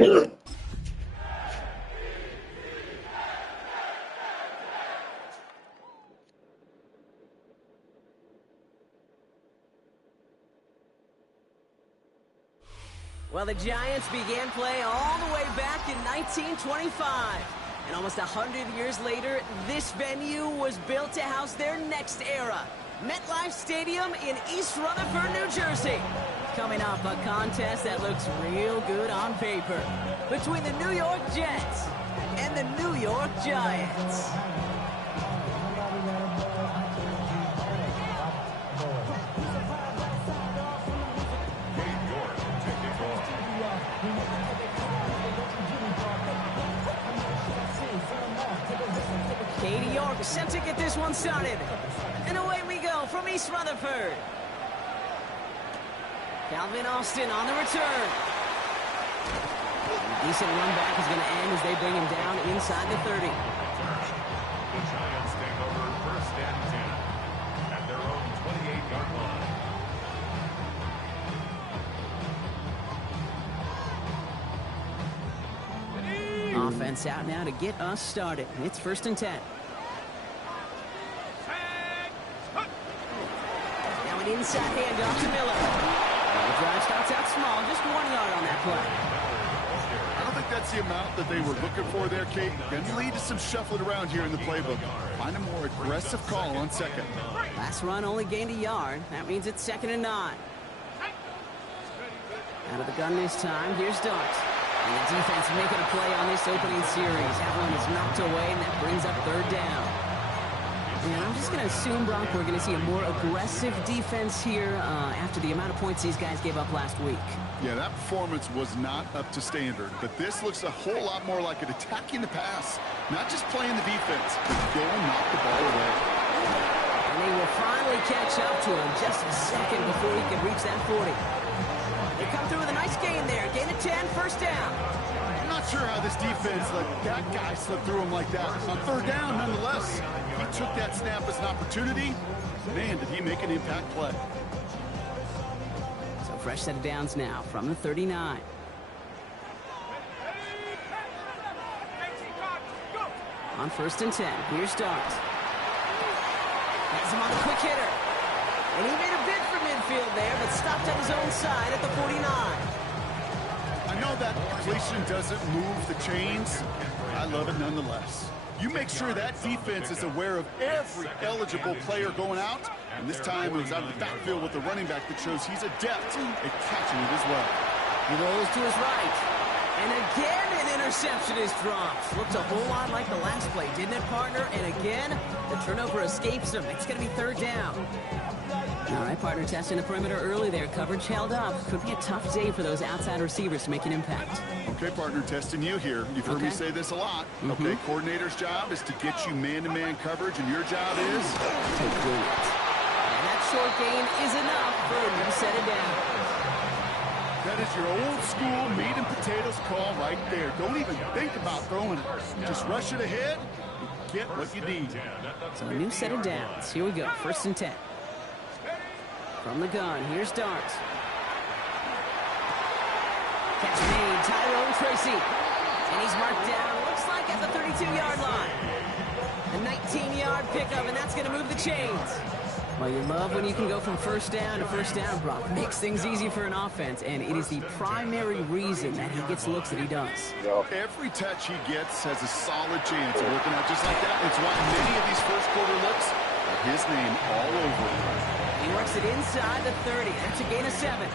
Well, the Giants began play all the way back in 1925. And almost 100 years later, this venue was built to house their next era. MetLife Stadium in East Rutherford, New Jersey. Coming up, a contest that looks real good on paper between the New York Jets and the New York Giants. Katie York set to get this one started. And away we go from East Rutherford. Calvin Austin on the return. A decent run back is going to end as they bring him down inside the 30. The Giants take over first and 10 at their own 28-yard line. Offense out now to get us started. It's first and 10. Now an inside handoff to Miller. The drive starts out small, just 1 yard on that play. I don't think that's the amount that they were looking for there, Kate. Going to lead to some shuffling around here in the playbook. Find a more aggressive call on second. Last run only gained a yard. That means it's 2nd and 9. Out of the gun this time. Here's Dart. And the defense making a play on this opening series. That one is knocked away, and that brings up 3rd down. And I'm just going to assume, Brock, we're going to see a more aggressive defense here after the amount of points these guys gave up last week. Yeah, that performance was not up to standard, but this looks a whole lot more like an attacking the pass, not just playing the defense, but go and knock the ball away. And they will finally catch up to him just a second before he can reach that 40. They come through with a nice gain there. Gain of 10, first down. I'm not sure how this defense let that guy slip through him like that. On 3rd down, nonetheless, he took that snap as an opportunity. Man, did he make an impact play. So fresh set of downs now from the 39. On first and 10, here's Dart. Has him on a quick hitter. And he made a bid for midfield there, but stopped at his own side at the 49. I know that completion doesn't move the chains. I love it nonetheless. You make sure that defense is aware of every eligible player going out. And this time it was out of the backfield with the running back that shows he's adept at catching it as well. He rolls to his right. And again, an interception is dropped. Looked a whole lot like the last play, didn't it, partner? And again, the turnover escapes him. It's going to be 3rd down. All right, partner, testing the perimeter early there. Coverage held up. Could be a tough day for those outside receivers to make an impact. Okay, partner, testing you here. You've heard me say this a lot. Okay, coordinator's job is to get you man-to-man coverage, and your job is to win it. And that short gain is enough for a new set it down. That is your old school meat and potatoes call right there. Don't even think about throwing it. Just rush it ahead and get what you need. So a new set of downs. Here we go. First and 10. From the gun, here's Dart. Catch made, Tyrone Tracy. And he's marked down, looks like at the 32-yard line. A 19-yard pickup, and that's going to move the chains. Well, you love when you can go from first down to first down, Brock. Makes things easy for an offense, and it is the primary reason that he gets looks that he does. Every touch he gets has a solid chance of working out just like that. It's why many of these first quarter looks have his name all over it. He works it inside the 30. That's a gain of 7.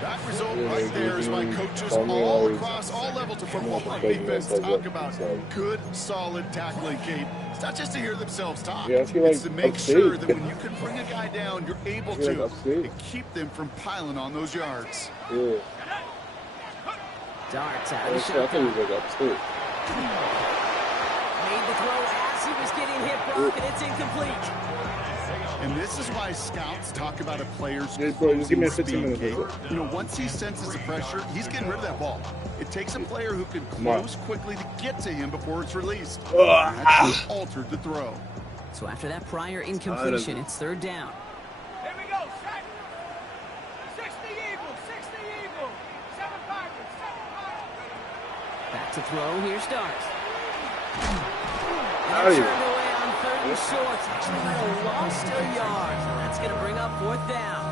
That result right there is why coaches all across all levels of football defense talk about good, solid tackling, Kate. It's not just to hear themselves talk. It's to make sure that when you can bring a guy down, you're able to and keep them from piling on those yards. Darts out of the shotgun. Made the throw as he was getting hit, Brock, and it's incomplete. And this is why scouts talk about a player's closing speed, Kate. You know, once he senses the pressure, he's getting rid of that ball. It takes a player who can close quickly to get to him before it's released. That's altered the throw. So after that prior incompletion, it's 3rd down. Here we go, set. 60 Eagles, 60 Eagles. 7 Packers, 7 Packers. To throw, here starts. And turned away on 3rd and short. Actually might have lost a yard. So that's going to bring up 4th down.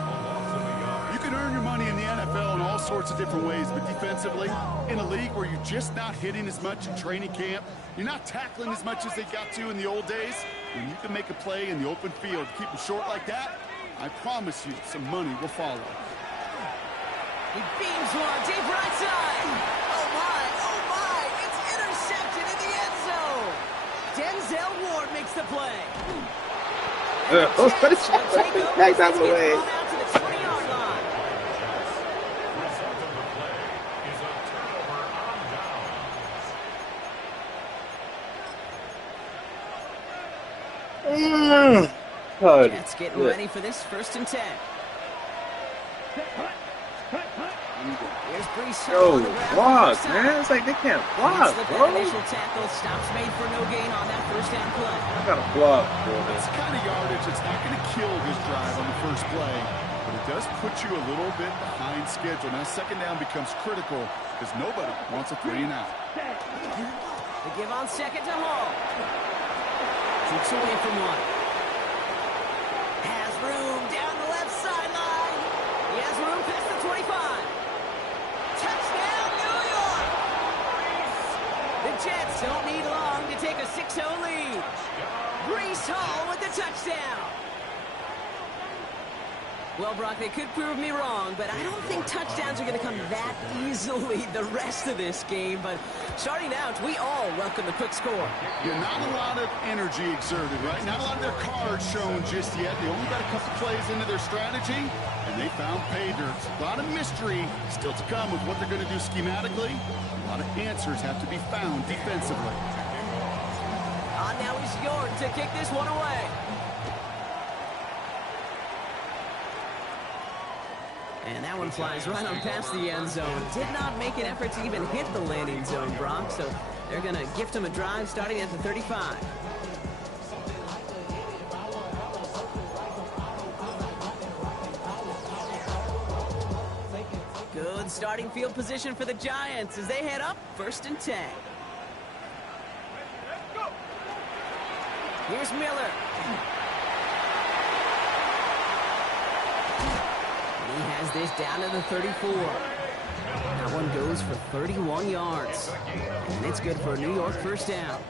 You can earn your money in the NFL in all sorts of different ways, but defensively, in a league where you're just not hitting as much in training camp, you're not tackling as much as they got to in the old days, when you can make a play in the open field, keep them short like that, I promise you some money will follow. He beams one, deep right side. Oh my, it's intercepted in the end zone. Denzel Ward makes the play. Let's put it back out of the way. Out to the 20-yard line. Jets getting ready for this 1st and 10. Here's Brees Hall on the ground. Block, man. It's like they can't block, bro. Initial tackle, stops made for no gain on that 1st down play. I got a block, bro. It's the kind of yardage that's not going to kill this drive on the first play, but it does put you a little bit behind schedule. Now 2nd down becomes critical because nobody wants a 3 and out. The give on 2nd to Hall. Takes away from one. Has room down the left sideline. He has room past the 25. Touchdown, New York! The Jets don't need long to take a 6-0 lead. Brees Hall with the touchdown. Well, Brock, they could prove me wrong, but I don't think touchdowns are going to come that easily the rest of this game. But starting out, we all welcome the quick score. Yeah, not a lot of energy exerted, right? Not a lot of their cards shown just yet. They only got a couple plays into their strategy, and they found pay dirt. A lot of mystery still to come with what they're going to do schematically. A lot of answers have to be found defensively. Now he's York to kick this one away. And that one flies right on past the end zone. Did not make an effort to even hit the landing zone, Brock. So they're going to gift him a drive starting at the 35. Good starting field position for the Giants as they head up 1st and 10. Here's Miller. He has this down to the 34. That one goes for 31 yards. And it's good for a New York 1st down.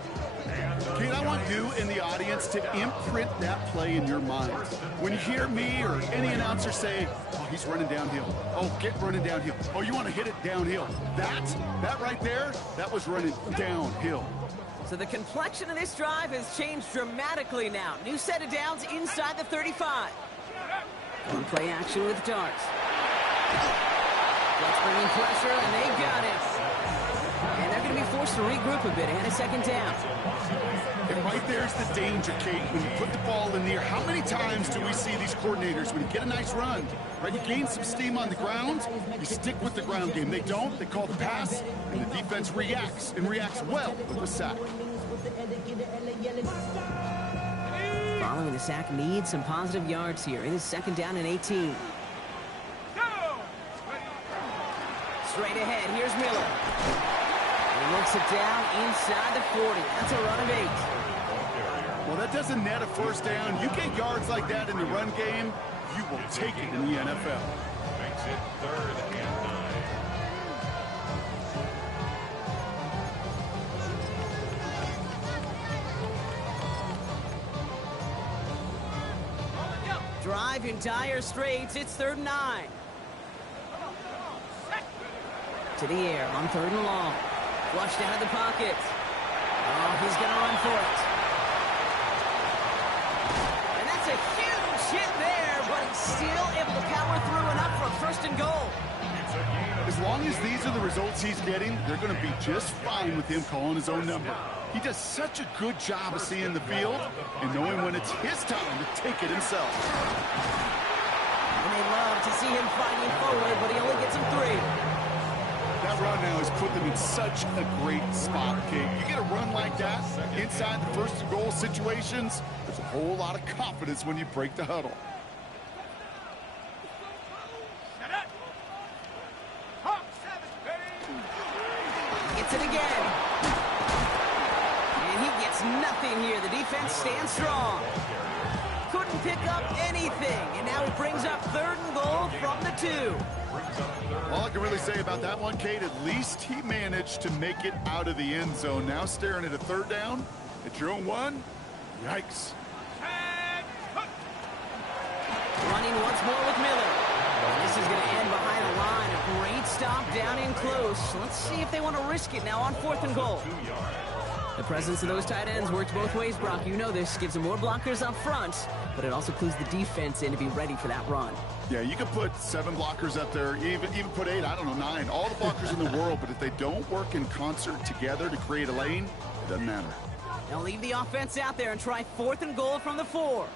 Kate, I want you in the audience to imprint that play in your mind. When you hear me or any announcer say, oh, he's running downhill. Oh, get running downhill. Oh, you want to hit it downhill. That right there, that was running downhill. So the complexion of this drive has changed dramatically now. New set of downs inside the 35. Going play action with darts. Let's bring in pressure, and they got it. And they're going to be forced to regroup a bit and a 2nd down. And right there's the danger, Kate. When you put the ball in the air, how many times do we see these coordinators, when you get a nice run, right, you gain some steam on the ground, you stick with the ground game. They don't. They call the pass, and the defense reacts, and reacts well with the sack. Following the sack needs some positive yards here. It is 2nd down and 18. Straight ahead, here's Miller. He looks it down inside the 40. That's a run of 8. Well, that doesn't net a 1st down. You get yards like that in the run game, you will take it in the NFL. Makes it 3rd and 9. Drive in dire straits. It's 3rd and 9. To the air on 3rd and long. Flushed out of the pocket. Oh, he's going to run for it. And that's a huge hit there, but he's still able to power through and up for 1st and goal. As long as these are the results he's getting, they're going to be just fine with him calling his own number. He does such a good job of seeing the field and knowing when it's his time to take it himself. And they love to see him fighting forward, but he only gets him 3. That run now has put them in such a great spot, Kate. You get a run like that inside the 1st and goal situations, there's a whole lot of confidence when you break the huddle. Gets it again. And he gets nothing here. The defense stands strong. Couldn't pick up anything. And now it brings up 3rd and goal from the 2. All I can really say about that one, Kate, at least he managed to make it out of the end zone. Now staring at a 3rd down at your own 1. Yikes. Running once more with Miller. This is going to end behind the line. A great stop down in close. Let's see if they want to risk it now on 4th and goal. The presence of those tight ends works both ways, Brock. You know this. Gives them more blockers up front, but it also clues the defense in to be ready for that run. Yeah, you could put 7 blockers up there, even put 8, I don't know, 9. All the blockers in the world, but if they don't work in concert together to create a lane, it doesn't matter. They'll leave the offense out there and try 4th and goal from the 4.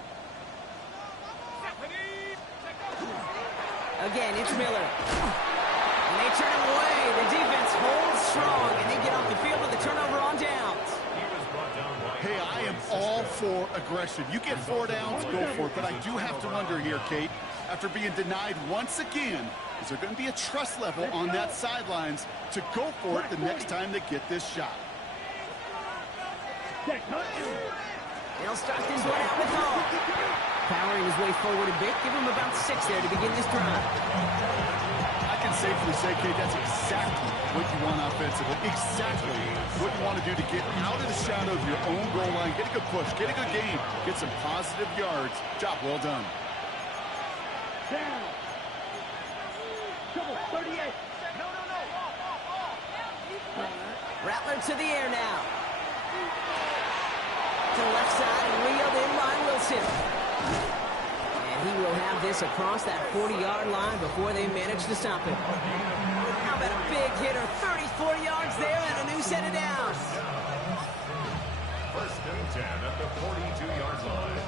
Again, it's Miller. And they turn him away. The defense holds strong, and they get off the field with a turnover on downs. Hey, I am all for aggression. You get 4 downs, go for it. But I do have to wonder here, Kate, after being denied once again, is there going to be a trust level on that sidelines to go for it the next time they get this shot? They'll start this one out with Hall. Powering his way forward a bit. Give him about 6 there to begin this drive. I can safely say, Kate, that's exactly what you want offensively. Exactly what you want to do to get out of the shadow of your own goal line. Get a good push. Get a good game. Get some positive yards. Job well done. Down. Double 38. Rattler to the air now. To the left side and reeled in by Wilson. And he will have this across that 40-yard line before they manage to stop him. How about a big hitter? 34 yards there and a new set of downs. 1st and 10 at the 42-yard line.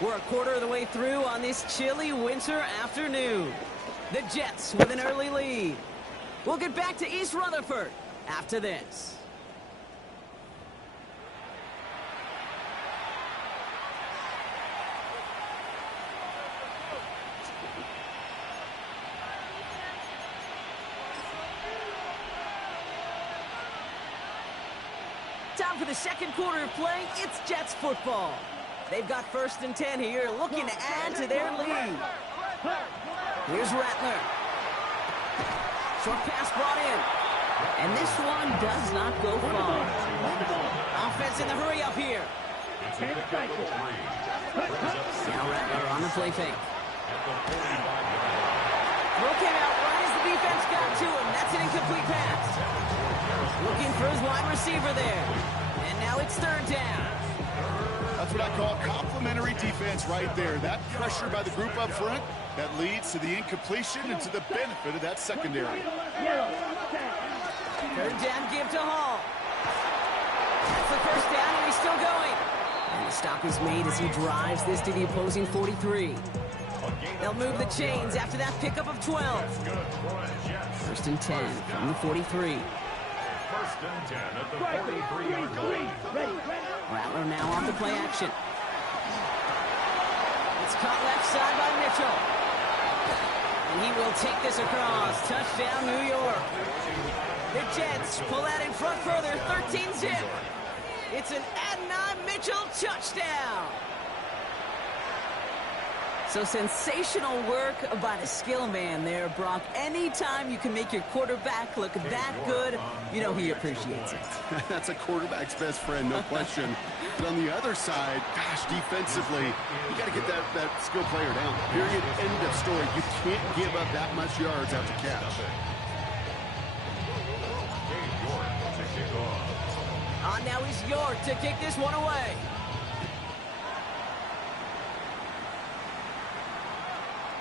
We're a quarter of the way through on this chilly winter afternoon. The Jets with an early lead. We'll get back to East Rutherford after this. Time for the 2nd quarter of play. It's Jets football. They've got 1st and 10 here, looking to add to their lead. Here's Rattler. Short pass brought in. And this one does not go far. Offense in the hurry up here. Now Rattler on the play fake. Throw came out right as the defense got to him. That's an incomplete pass. Looking for his wide receiver there. And now it's 3rd down. That's what I call complimentary defense right there. That pressure by the group up front, that leads to the incompletion and to the benefit of that secondary. 3rd down, give to Hall. That's the 1st down, and he's still going. And the stop is made as he drives this to the opposing 43. They'll move the chains after that pickup of 12. 1st and 10 from the 43. 1st and 10 at the 43-yard line. Rattler now on the play action. It's caught left side by Mitchell. And he will take this across. Touchdown, New York. The Jets pull out in front further, 13-zip. It's an Adonai Mitchell touchdown. So sensational work by the skill man there, Brock. Anytime you can make your quarterback look that good, you know he appreciates it. That's a quarterback's best friend, no question. But on the other side, gosh, defensively, you got to get that skill player down. Period, end of story. You can't give up that much yards after catch. On now is York to kick this one away.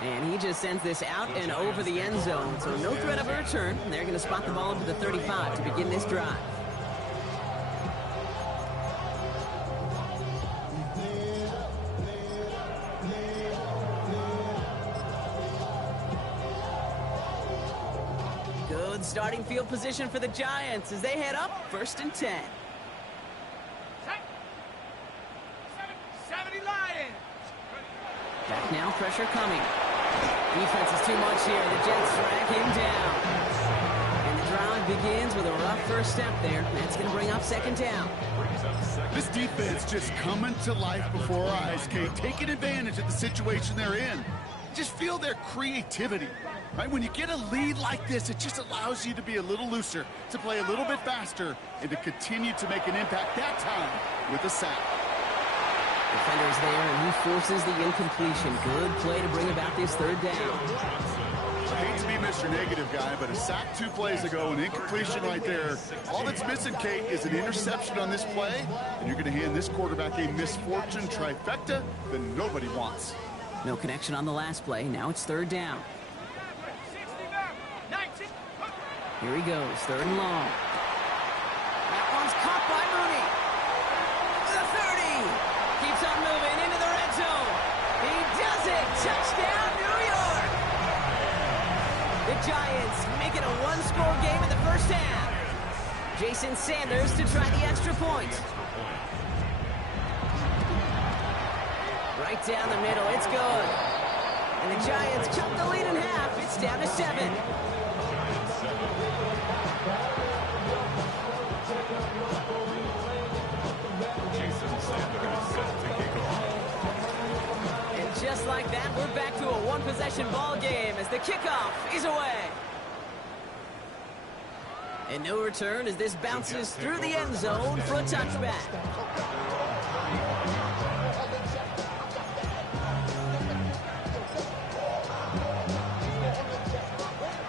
And he just sends this out and over the end zone. So no threat of a return. They're going to spot the ball up to the 35 to begin this drive. Good starting field position for the Giants as they head up 1st and 10. 70 Lions. Back now, pressure coming. Defense is too much here. The Jets drag him down. And the drive begins with a rough first step there. That's going to bring up second down. This defense just coming to life before our eyes, Kate, taking advantage of the situation they're in. Just feel their creativity, right? When you get a lead like this, it just allows you to be a little looser, to play a little bit faster, and to continue to make an impact that time with a sack. Defender's there, and he forces the incompletion. Good play to bring about this third down. I hate to be Mr. Negative guy, but a sack 2 plays ago, an incompletion right there. All that's missing, Kate, is an interception on this play, and you're going to hand this quarterback a misfortune trifecta that nobody wants. No connection on the last play. Now it's third down. Here he goes, third and long. That one's caught by Mooney. The 30. Keeps on moving into the red zone. He does it. Touchdown, New York. The Giants make it a one-score game in the first half. Jason Sanders to try the extra point. Right down the middle, it's good. And the Giants cut the lead in half. It's down to 7. And just like that, we're back to a one-possession ball game as the kickoff is away. And no return as this bounces through the end zone for a touchback.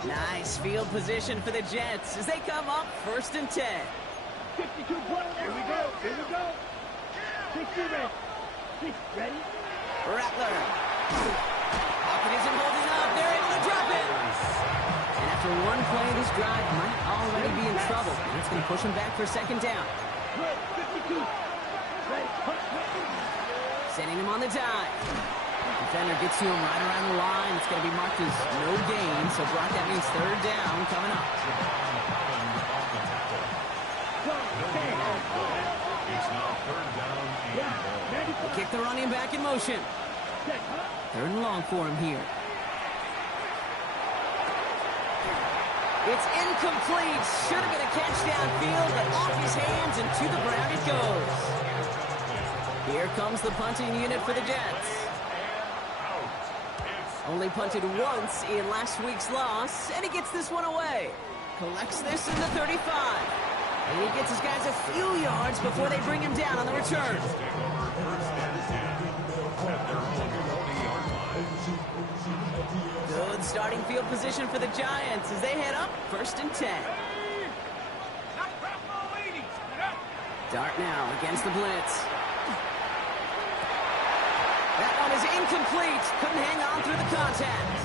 Nice field position for the Jets as they come up 1st and 10. 52 points. Here we go. Here we go. 60 ready. 6 ready. Rattler. Pocket isn't holding up. They're able to drop it. And after one play, this drive might already be in trouble. And it's going to push him back for second down. Good. 52. Ready. Sending him on the dive. Defender gets to him right around the line. It's going to be marked as no gain. So, Brock, that means third down coming up. We'll kick the running back in motion. Third and long for him here. It's incomplete. Should have been a catch downfield, but off his hands and to the ground it goes. Here comes the punting unit for the Jets. Only punted once in last week's loss, and he gets this one away. Collects this in the 35. And he gets his guys a few yards before they bring him down on the return. Good starting field position for the Giants as they head up 1st and 10. Dart now against the blitz. That one is incomplete. Couldn't hang on through the contact.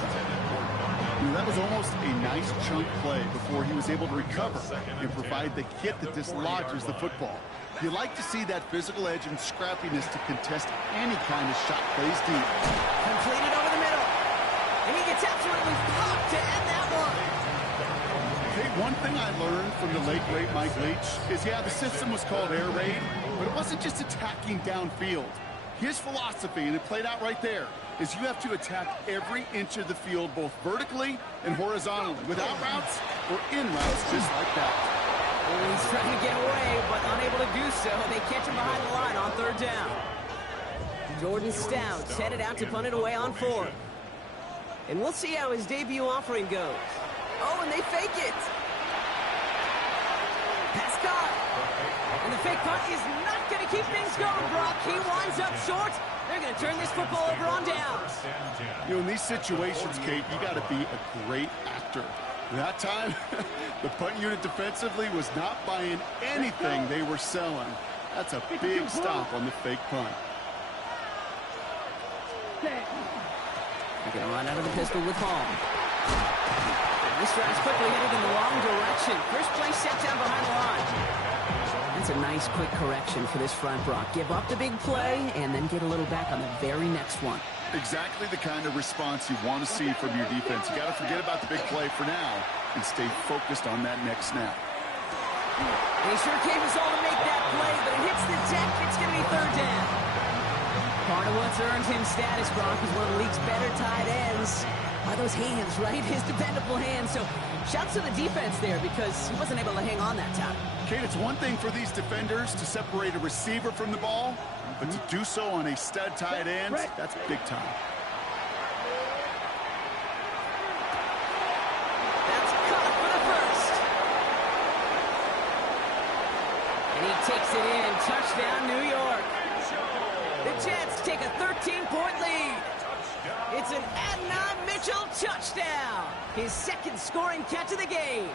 That was almost a nice chunk play before he was able to recover and provide the hit that dislodges the football. You like to see that physical edge and scrappiness to contest any kind of shot plays deep. Completed over the middle. And he gets absolutely popped to end that one. Hey, one thing I learned from the late, great Mike Leach is, yeah, the system was called air raid, but it wasn't just attacking downfield. His philosophy, and it played out right there, is you have to attack every inch of the field, both vertically and horizontally, without routes or in routes just like that. Oh, he's trying to get away, but unable to do so. They catch him behind the line on third down. Jordan Stout's headed out to punt it away on 4. And we'll see how his debut offering goes. Oh, and they fake it. Pass caught. And the fake punt is not going to keep things going, Brock. He winds up short. They're going to turn this football over on down. You know, in these situations, Kate, you got to be a great actor. That time, the punt unit defensively was not buying anything they were selling. That's a big stop on the fake punt. They're going to run out of the pistol with Hall. This drive's quickly headed in the wrong direction. First play set down behind the line. That's a nice quick correction for this front, Brock. Give up the big play and then get a little back on the very next one. Exactly the kind of response you want to see from your defense. You got to forget about the big play for now and stay focused on that next snap. And he sure gave us all to make that play, but it hits the deck. It's going to be third down. Part of what's earned him status, Brock, is one of the league's better tight ends. Are those hands, right? His dependable hands. So shouts to the defense there because he wasn't able to hang on that time. Kate, it's one thing for these defenders to separate a receiver from the ball, but to do so on a stud tight end, that's big time. That's caught for the first. And he takes it in. Touchdown, New York. The Jets take a 13-point lead. It's an Adnan Mitchell touchdown. His second scoring catch of the game.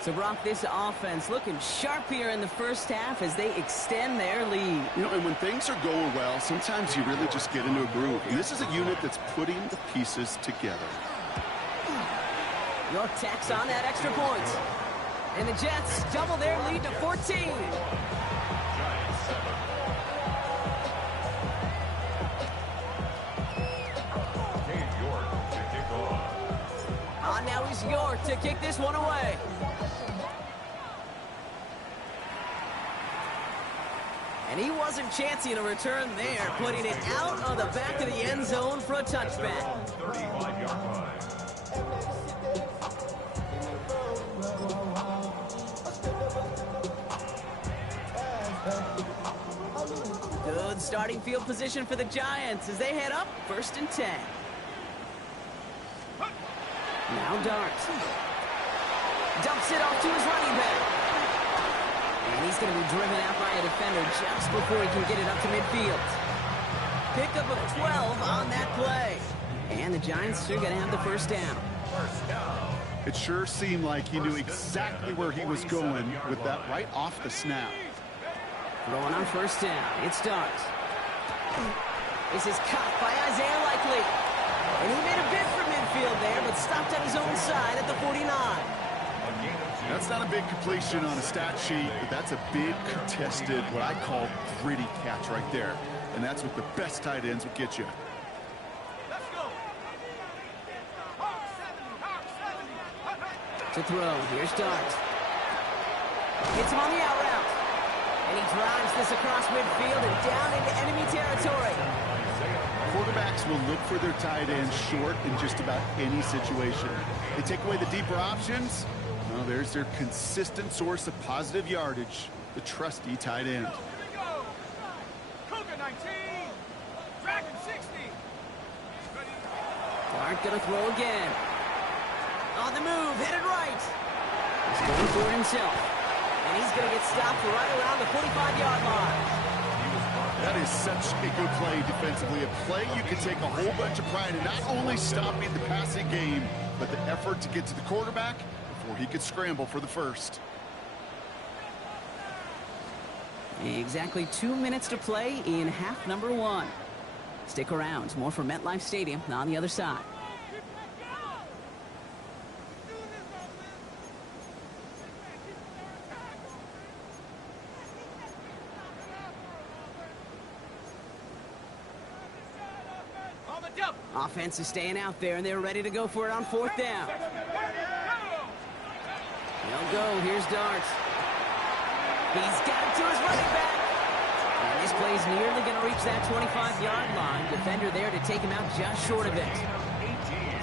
So, Brock, this offense looking sharp here in the first half as they extend their lead. You know, and when things are going well, sometimes you really just get into a groove. And this is a unit that's putting the pieces together. York tacks on that extra point. And the Jets double their lead to 14. Now is York to kick this one away. And he wasn't chancing a return there, putting it out of the back of the end zone for a touchback. 35-yard line. Good starting field position for the Giants as they head up 1st and 10. Now Dart. Dumps it off to his running back. And he's going to be driven out by a defender just before he can get it up to midfield. Pickup of 12 on that play. And the Giants are going to have the first down. It sure seemed like he knew exactly where he was going with that right off the snap. Throwing on first down. It's Dart. This is caught by Isaiah Likely. And he made a bid for midfield there, but stopped on his own side at the 49. That's not a big completion on a stat sheet, but that's a big contested, what I call gritty catch right there. And that's what the best tight ends will get you. To throw, here's Dart. Hits him on the out route. And he drives this across midfield and down into enemy territory. Quarterbacks will look for their tight ends short in just about any situation. They take away the deeper options. Well, there's their consistent source of positive yardage, the trusty tight end. Here we go. Cougar 19. Dragon 60. Dart gonna throw again. On the move, headed right. He's going for himself. And he's gonna get stopped right around the 45-yard line. That is such a good play defensively. A play you can take a whole bunch of pride in not only stopping the passing game, but the effort to get to the quarterback before he could scramble for the first. Exactly 2 minutes to play in half number 1. Stick around. More from MetLife Stadium on the other side. Offense is staying out there, and they're ready to go for it on 4th down. They'll go. Here's Dart. He's got it to his running back. And this play's nearly going to reach that 25-yard line. Defender there to take him out just short of it.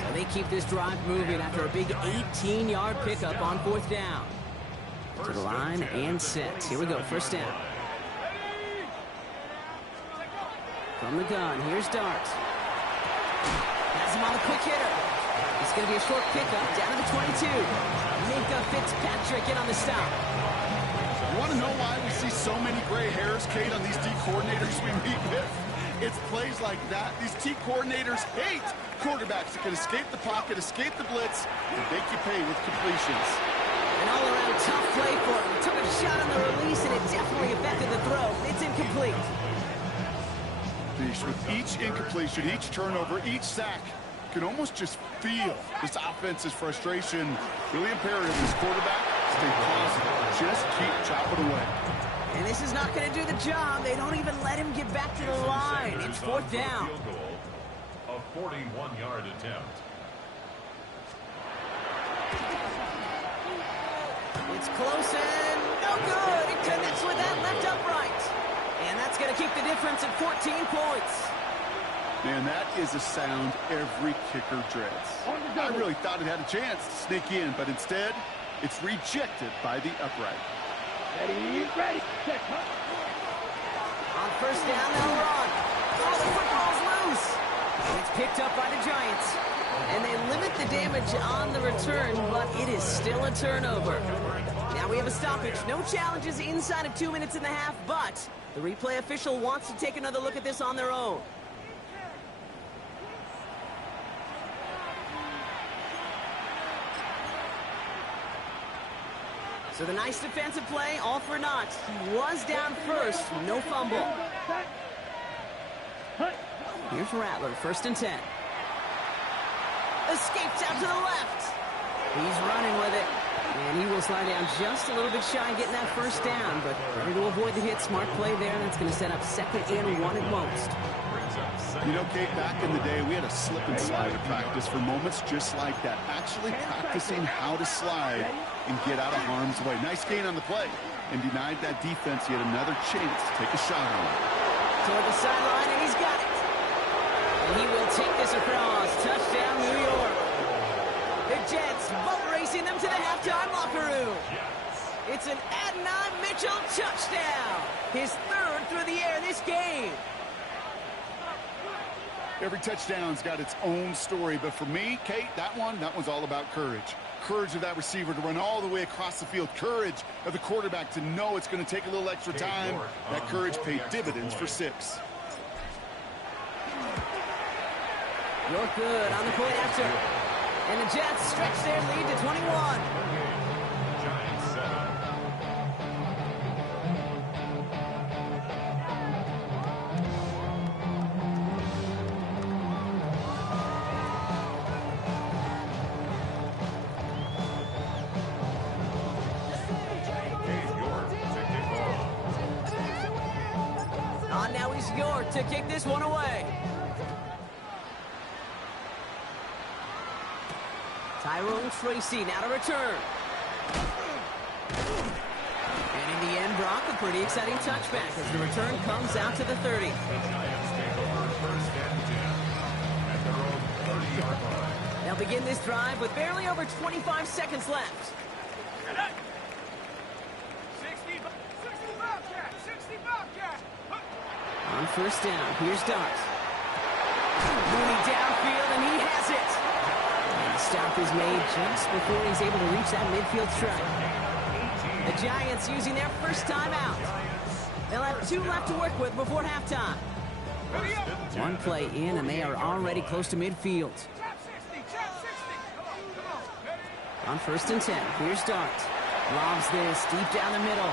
So they keep this drive moving after a big 18-yard pickup on 4th down. To the line and set. Here we go. 1st down. From the gun, here's Dart. Has him on a quick hitter. It's going to be a short pickup down to the 22. Minka Fitzpatrick in on the stop. You want to know why we see so many gray hairs, Kate, on these D coordinators we meet with? It's plays like that. These D coordinators hate quarterbacks that can escape the pocket, escape the blitz, and make you pay with completions. An all-around tough play for him. He took a shot on the release, and it definitely affected the throw. It's incomplete. With each incompletion, each turnover, each sack, you can almost just feel this offense's frustration. Really imperative this quarterback stay positive. Just keep chopping away. And this is not going to do the job. They don't even let him get back to the line. It's 4th down. A 41-yard attempt. It's close and no good. It connects with that left upright. And that's going to keep the difference at 14 points. Man, that is a sound every kicker dreads. I really thought it had a chance to sneak in, but instead, it's rejected by the upright. Ready. Check. On first down, they'll run. Oh, the football's loose. It's picked up by the Giants. And they limit the damage on the return, but it is still a turnover. Now we have a stoppage. No challenges inside of 2 minutes and a half, but the replay official wants to take another look at this on their own. So the nice defensive play, all for naught. He was down first, no fumble. Here's Rattler, 1st and 10. Escapes out to the left. He's running with it. And he will slide down just a little bit shy of getting that first down, but ready to avoid the hit. Smart play there. That's going to set up 2nd and 1 at most. You know, Kate, back in the day, we had a slip and slide at practice for moments just like that. Actually practicing how to slide and get out of harm's way. Nice gain on the play, and denied that defense yet another chance to take a shot on it. Toward the sideline, and he's got it. And he will take this across. Touchdown, New York. The Jets boat racing them to the halftime locker room. It's an Adnan Mitchell touchdown. His 3rd through the air this game. Every touchdown's got its own story, but for me, Kate, that one's all about courage. Courage of that receiver to run all the way across the field. Courage of the quarterback to know it's going to take a little extra time. That courage paid dividends for 6. You're good on the point after. And the Jets stretch their lead to 21. Giants 7. Now he's York to kick this one away. Tyrone Tracy now to return. And in the end, Brock, a pretty exciting touchback as the return comes out to the 30. They'll begin this drive with barely over 25 seconds left. On first down, here's Dart. Mooney downfield, and he has it. And the stop is made just before he's able to reach that midfield strike. The Giants using their first timeout. They'll have 2 left to work with before halftime. 1 play in, and they are already close to midfield. On first and 10, here's Dart. Lobs this deep down the middle.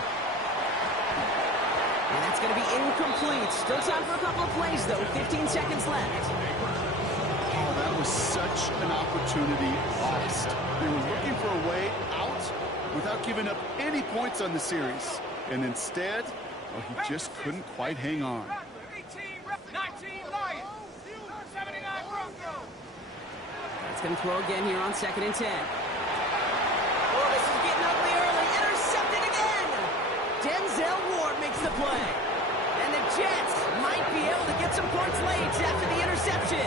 And that's going to be incomplete. Still time for a couple of plays, though. 15 seconds left. Oh, that was such an opportunity lost. They were looking for a way out without giving up any points on the series. And instead, well, he just couldn't quite hang on. That's going to throw again here on 2nd and 10. Oh, this is getting ugly early. Intercepted again. Denzel Ward makes the play. And the Jets might be able to get some points late after the interception.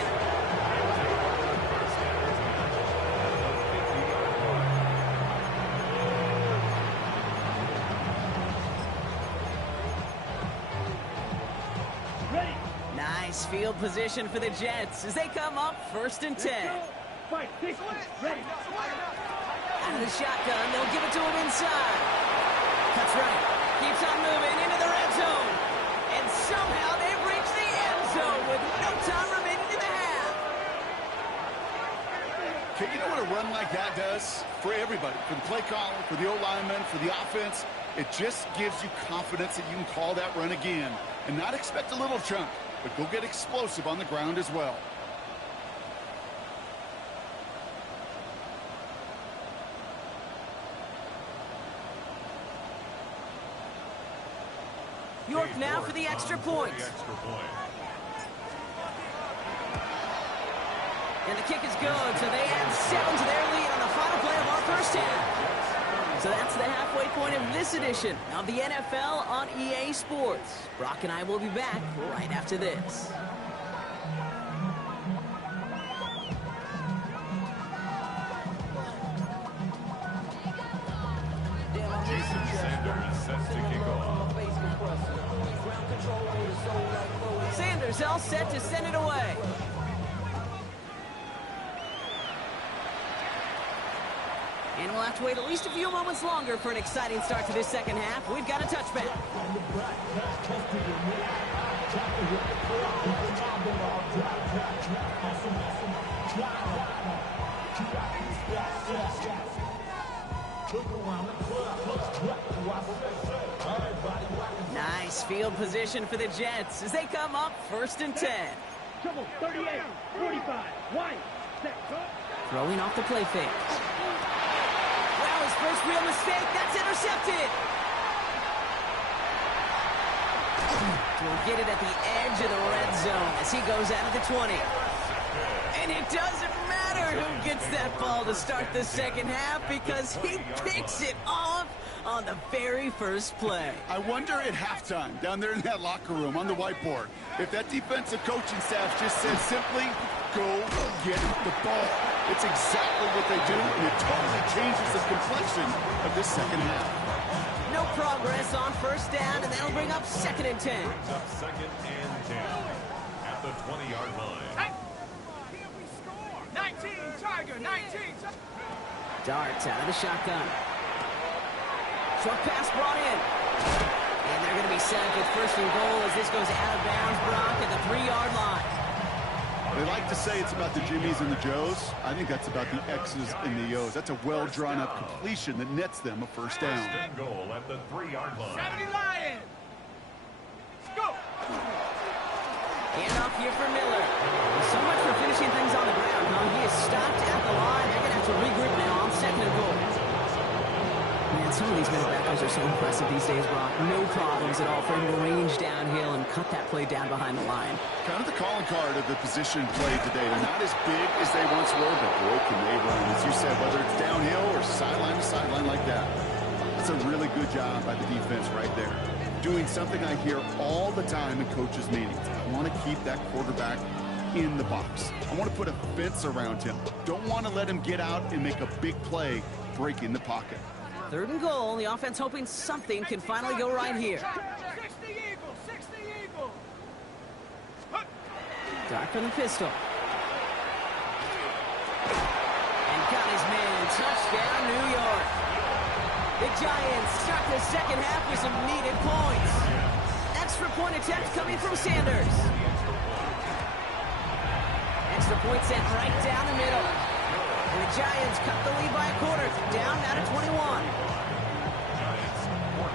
Ready. Nice field position for the Jets as they come up 1st and 10. Fight. 6. Ready. Out of the shotgun, they'll give it to him inside. Cuts right. Keeps on moving into the red zone. And somehow they've reached the end zone with no time remaining in the half. Okay, you know what a run like that does? For everybody. For the play caller, for the O-lineman, for the offense. It just gives you confidence that you can call that run again. And not expect a little chunk, but go get explosive on the ground as well. York now for the extra point. And the kick is good, so they add 7 to their lead on the final play of our first half. So that's the halfway point of this edition of the NFL on EA Sports. Brock and I will be back right after this. Sanders all set to send it away. And we'll have to wait at least a few moments longer for an exciting start to this second half. We've got a touchback. Nice field position for the Jets as they come up 1st and 10. Trouble, 38, 45, wide, set, go. Throwing off the play fake. Wow, his first real mistake. That's intercepted. He'll get it at the edge of the red zone as he goes out of the 20. And it doesn't matter who gets that ball to start the second half because he picks it off on the very first play. I wonder at halftime, down there in that locker room on the whiteboard, if that defensive coaching staff just said simply, go get the ball. It's exactly what they do, and it totally changes the complexion of this second half. No progress on 1st down, and that'll bring up 2nd and 10. Brings up 2nd and 10 at the 20-yard line. Hey! Here we score! 19, Tiger, 19! Darts out of the shotgun. Short pass brought in. And they're going to be set up with 1st and goal as this goes out of bounds, Brock, at the 3-yard line. They like to say it's about the Jimmies and the Joes. I think that's about the X's and the O's. That's a well-drawn-up completion that nets them a 1st down. 1st and goal at the 3-yard line. 70 Lions! Let's go! And off here for Miller. So much for finishing things on the ground, huh? He is stopped at the line. They're going to have to regroup now on 2nd and goal. Man, some of these middle backers are so impressive these days, Brock. No problems at all for him to range downhill and cut that play down behind the line. Kind of the calling card of the position played today. They're not as big as they once were, but boy, can they run. As you said, whether it's downhill or sideline to sideline like that. That's a really good job by the defense right there. Doing something I hear all the time in coaches' meetings. I want to keep that quarterback in the box. I want to put a fence around him. Don't want to let him get out and make a big play breaking the pocket. 3rd and goal. The offense hoping something can finally go right here. 60 Eagles! 60 Eagles! Dart for the pistol. And got his man. Touchdown, New York. The Giants start the second half with some needed points. Extra point attempt coming from Sanders. Extra point sent right down the middle. And the Giants cut the lead by a quarter. Down now to 21. Giants 14.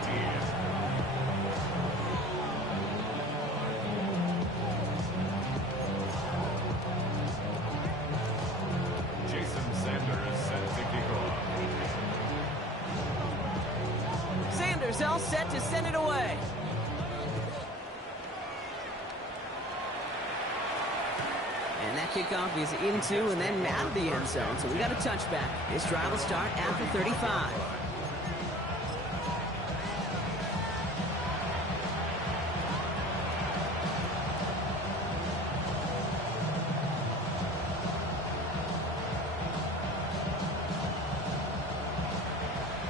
Jason Sanders set to kick off. Sanders all set to send it away. And that kickoff is into and then out of the end zone. So we got a touchback. This drive will start after 35.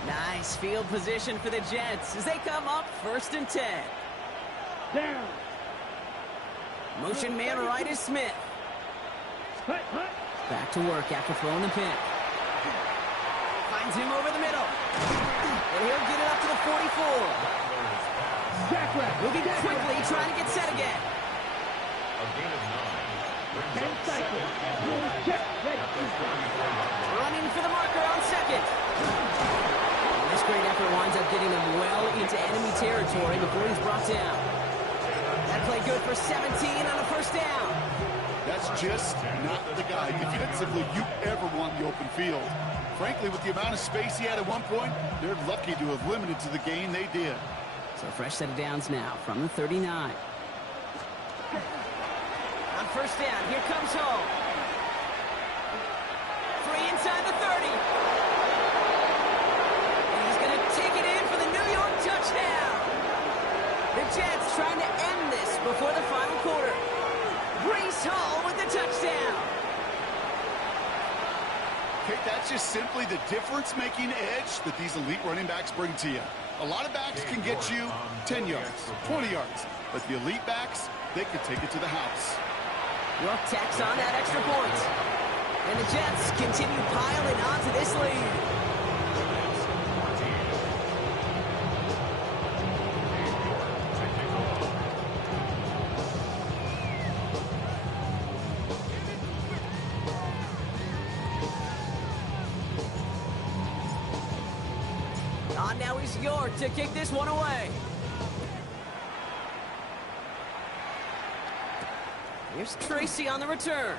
Nice field position for the Jets as they come up 1st and 10. Down. Motion man right is Smith. Hut, hut. Back to work after throwing the pick. Finds him over the middle. And he'll get it up to the 44. Jackrack. Moving quickly, trying to get set again. A gain of 9. 10 cycles. Check. Ready. Running for the marker on 2nd. This great effort winds up getting him well into enemy territory before he's brought down. That play good for 17 on a 1st down. That's just not the guy defensively you ever want in the open field. Frankly, with the amount of space he had at one point, they're lucky to have limited to the gain they did. So a fresh set of downs now from the 39. On 1st down, here comes home. Free inside the 30. And he's going to take it in for the New York touchdown. The Jets trying to end this before the final quarter. Breece Hall with the touchdown. Kate, that's just simply the difference-making edge that these elite running backs bring to you. A lot of backs can get you 10 yards, 20 yards, but the elite backs, they can take it to the house. York tacks on that extra point. And the Jets continue piling onto this lead. Now he's York to kick this one away. Here's Tracy on the return.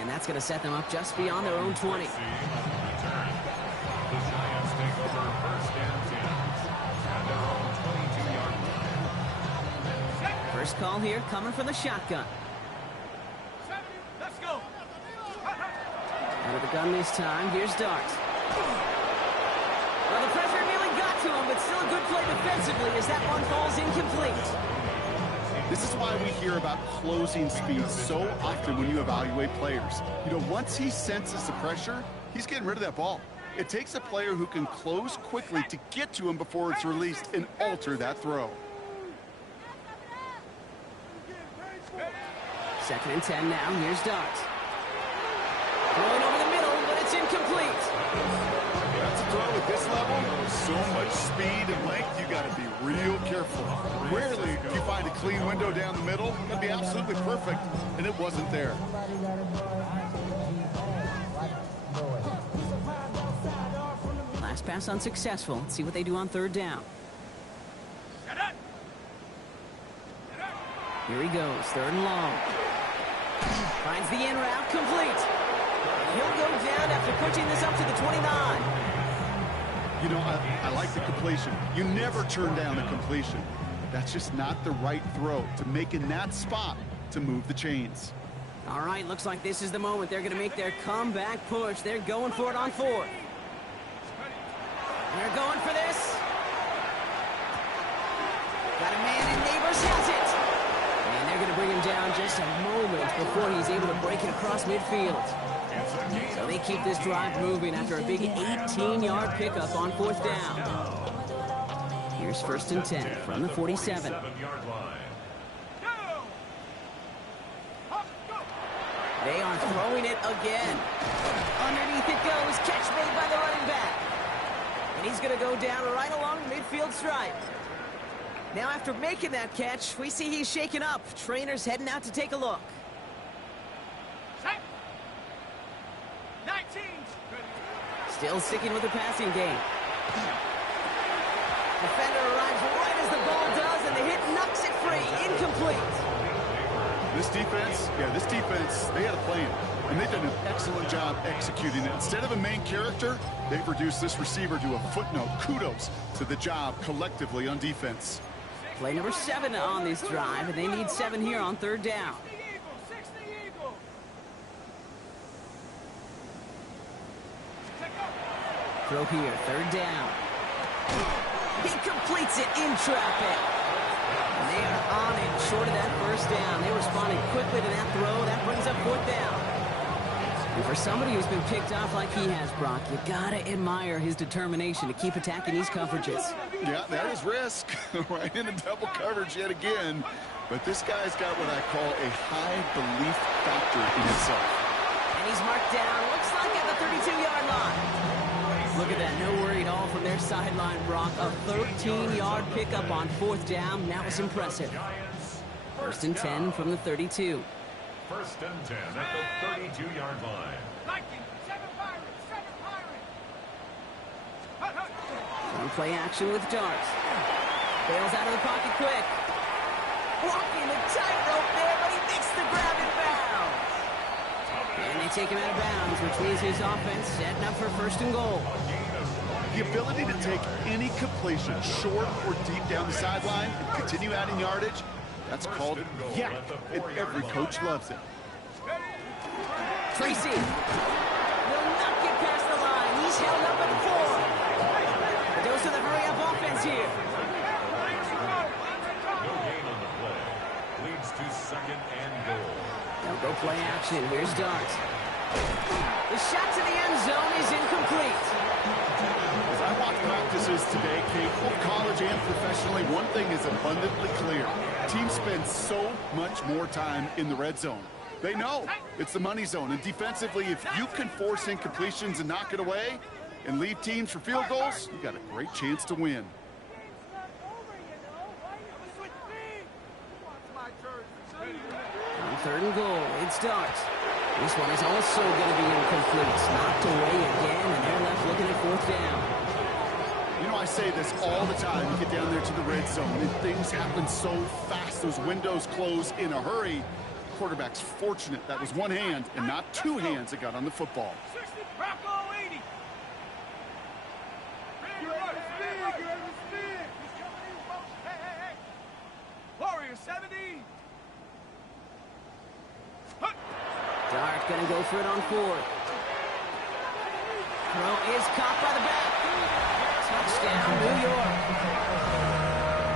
And that's going to set them up just beyond their own 20. The Giants take over first and 10 at their own 22-yard line. First call here coming from the shotgun. Let's go. Out of the gun this time. Here's Dart. Well, the pressure nearly got to him, but still a good play defensively as that one falls incomplete. This is why we hear about closing speed so often when you evaluate players. You know, once he senses the pressure, he's getting rid of that ball. It takes a player who can close quickly to get to him before it's released and alter that throw. 2nd and 10 now. Here's Dart. Going over the middle, but it's incomplete. That's a throw at this level. So much speed and length, you got to be real careful. Rarely do you find a clean window down the middle. That'd be absolutely perfect, and it wasn't there. Last pass unsuccessful. Let's see what they do on 3rd down. Here he goes, 3rd and long. Finds the in route, complete. He'll go down after pushing this up to the 29. You know, I like the completion. You never turn down a completion. That's just not the right throw to make in that spot to move the chains. All right, looks like this is the moment. They're going to make their comeback push. They're going for it on 4th. They're going for this. Got a man in, Neighbors has it. And they're going to bring him down just a moment before he's able to break it across midfield. So they keep this drive moving after a big 18-yard pickup on 4th down. Here's 1st and 10 from the 47. They are throwing it again. Underneath it goes. Catch made by the running back. And he's going to go down right along the midfield stripe. Now after making that catch, we see he's shaken up. Trainer's heading out to take a look. Still sticking with the passing game. Defender arrives right as the ball does, and the hit knocks it free. Incomplete. This defense, they had a plan, and they've done an excellent job executing it. Instead of a main character, they've reduced this receiver to a footnote. Kudos to the job collectively on defense. Play number 7 on this drive, and they need 7 here on 3rd down. Throw here, 3rd down. He completes it in traffic. And they are on it, short of that 1st down. They responded quickly to that throw. That brings up 4th down. And for somebody who's been picked off like he has, Brock, you gotta admire his determination to keep attacking these coverages. Yeah, that is risk. Right into double coverage yet again. But this guy's got what I call a high belief factor in himself. And he's marked down, looks like at the 32-yard line. Look at that, no worry at all from their sideline, Brock. A 13-yard pickup on 4th down. That was impressive. 1st and 10 from the 32. 1st and 10 at the 32-yard line. One play action with Dart. Bails out of the pocket quick. Walking the tightrope there, but he makes the grab and bounds. And they take him out of bounds, which means his offense setting up for 1st and goal. The ability to take any completion, short or deep down the sideline, and continue adding yardage, that's called yak, and every coach loves it. Tracy will not get past the line. He's held up at 4. A dose of the hurry-up offense here. No gain on the play. Leads to 2nd and goal. They'll go play action. Here's Dart. The shot to the end zone is incomplete. As I watch practices today, Kate, both college and professionally, one thing is abundantly clear. Teams spend so much more time in the red zone. They know it's the money zone, and defensively, if you can force incompletions and knock it away and leave teams for field goals, you got a great chance to win. On 3rd and goal, it starts. This one is also going to be incomplete. Knocked away again, and they're left looking at 4th down. You know, I say this all the time. You get down there to the red zone, and things happen so fast. Those windows close in a hurry. The quarterback's fortunate that was one hand and not two hands that got on the football. 60, Brocco 80. You're ready to spin. He's coming in, folks. Hey. Warrior 70. Dart going to go for it on 4th. Throw is caught by the back. Touchdown, New York.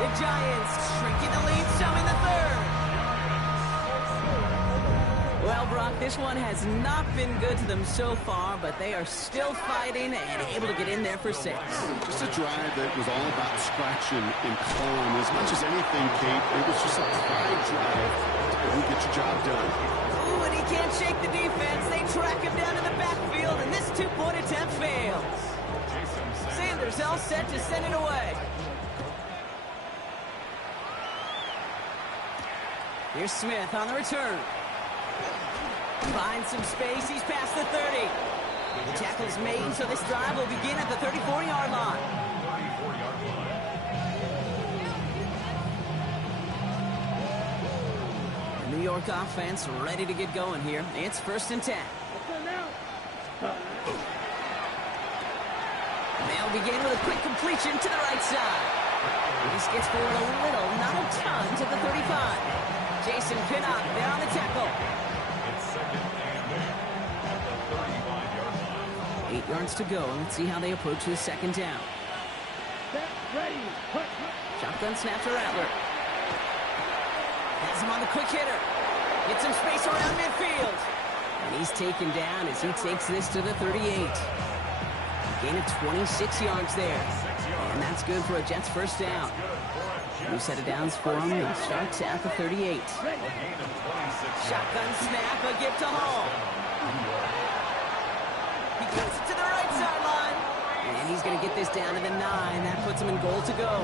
The Giants shrinking the lead some in the 3rd. Well, Brock, this one has not been good to them so far, but they are still fighting and able to get in there for 6. Just a drive that was all about scratching and clawing. As much as anything, Kate, it was just a pride drive to get your job done. Ooh, and he can't shake the defense. They track him down in the backfield, and this 2-point attempt fails. Sanders all set to send it away. Here's Smith on the return. Finds some space. He's past the 30. The tackle's made, so this drive will begin at the 34-yard line. The New York offense ready to get going here. It's 1st and 10. They'll begin with a quick completion to the right side. This gets forward a little, not a ton, to the 35. Jason Pinnock there on the tackle. It's 2nd and 35-yard line. 8 yards to go. Let's see how they approach this 2nd down. Shotgun snap to Rattler. Has him on the quick hitter. Gets some space around midfield. And he's taken down as he takes this to the 38. Gain of 26 yards there. And that's good for a Jets 1st down. New set of downs for him and starts at the 38. Shotgun snap, a gift to Hall. He gets it to the right sideline. And he's going to get this down to the 9. That puts him in goal to go.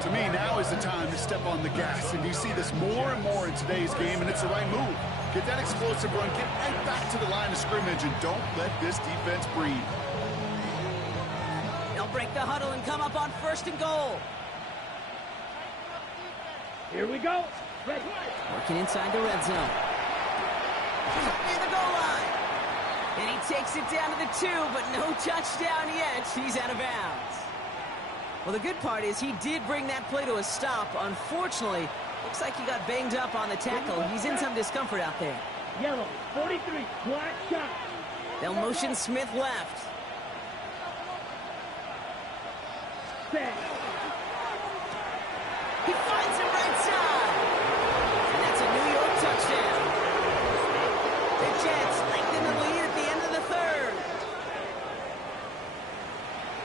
To me, now is the time to step on the gas. And you see this more and more in today's game, and it's the right move. Get that explosive run, get right back to the line of scrimmage, and don't let this defense breathe. They'll break the huddle and come up on 1st and goal. Here we go. Ready. Working inside the red zone. Near the goal line. And he takes it down to the 2, but no touchdown yet. He's out of bounds. Well, the good part is he did bring that play to a stop. Unfortunately, looks like he got banged up on the tackle. He's in some discomfort out there. Yellow, 43, black shot. They'll motion Smith left. Set. He finds him right side. And that's a New York touchdown. The Jets lengthen the lead at the end of the 3rd.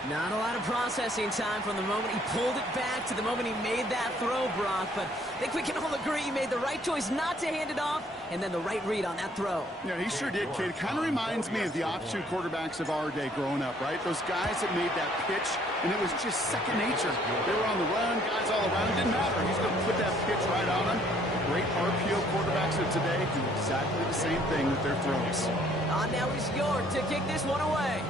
Not a lot of processing time from the moment he pulled it back to the moment he made that throw, Brock. But I think we can all agree he made the right choice not to hand it off, and then the right read on that throw. Yeah, he sure did, kid. Kind of reminds me of the option quarterbacks of our day growing up, right? Those guys that made that pitch, and it was just second nature. They were on the run, guys all around. It didn't matter. He's going to put that pitch right on him. Great RPO quarterbacks of today do exactly the same thing with their throws. On now is York to kick this one away.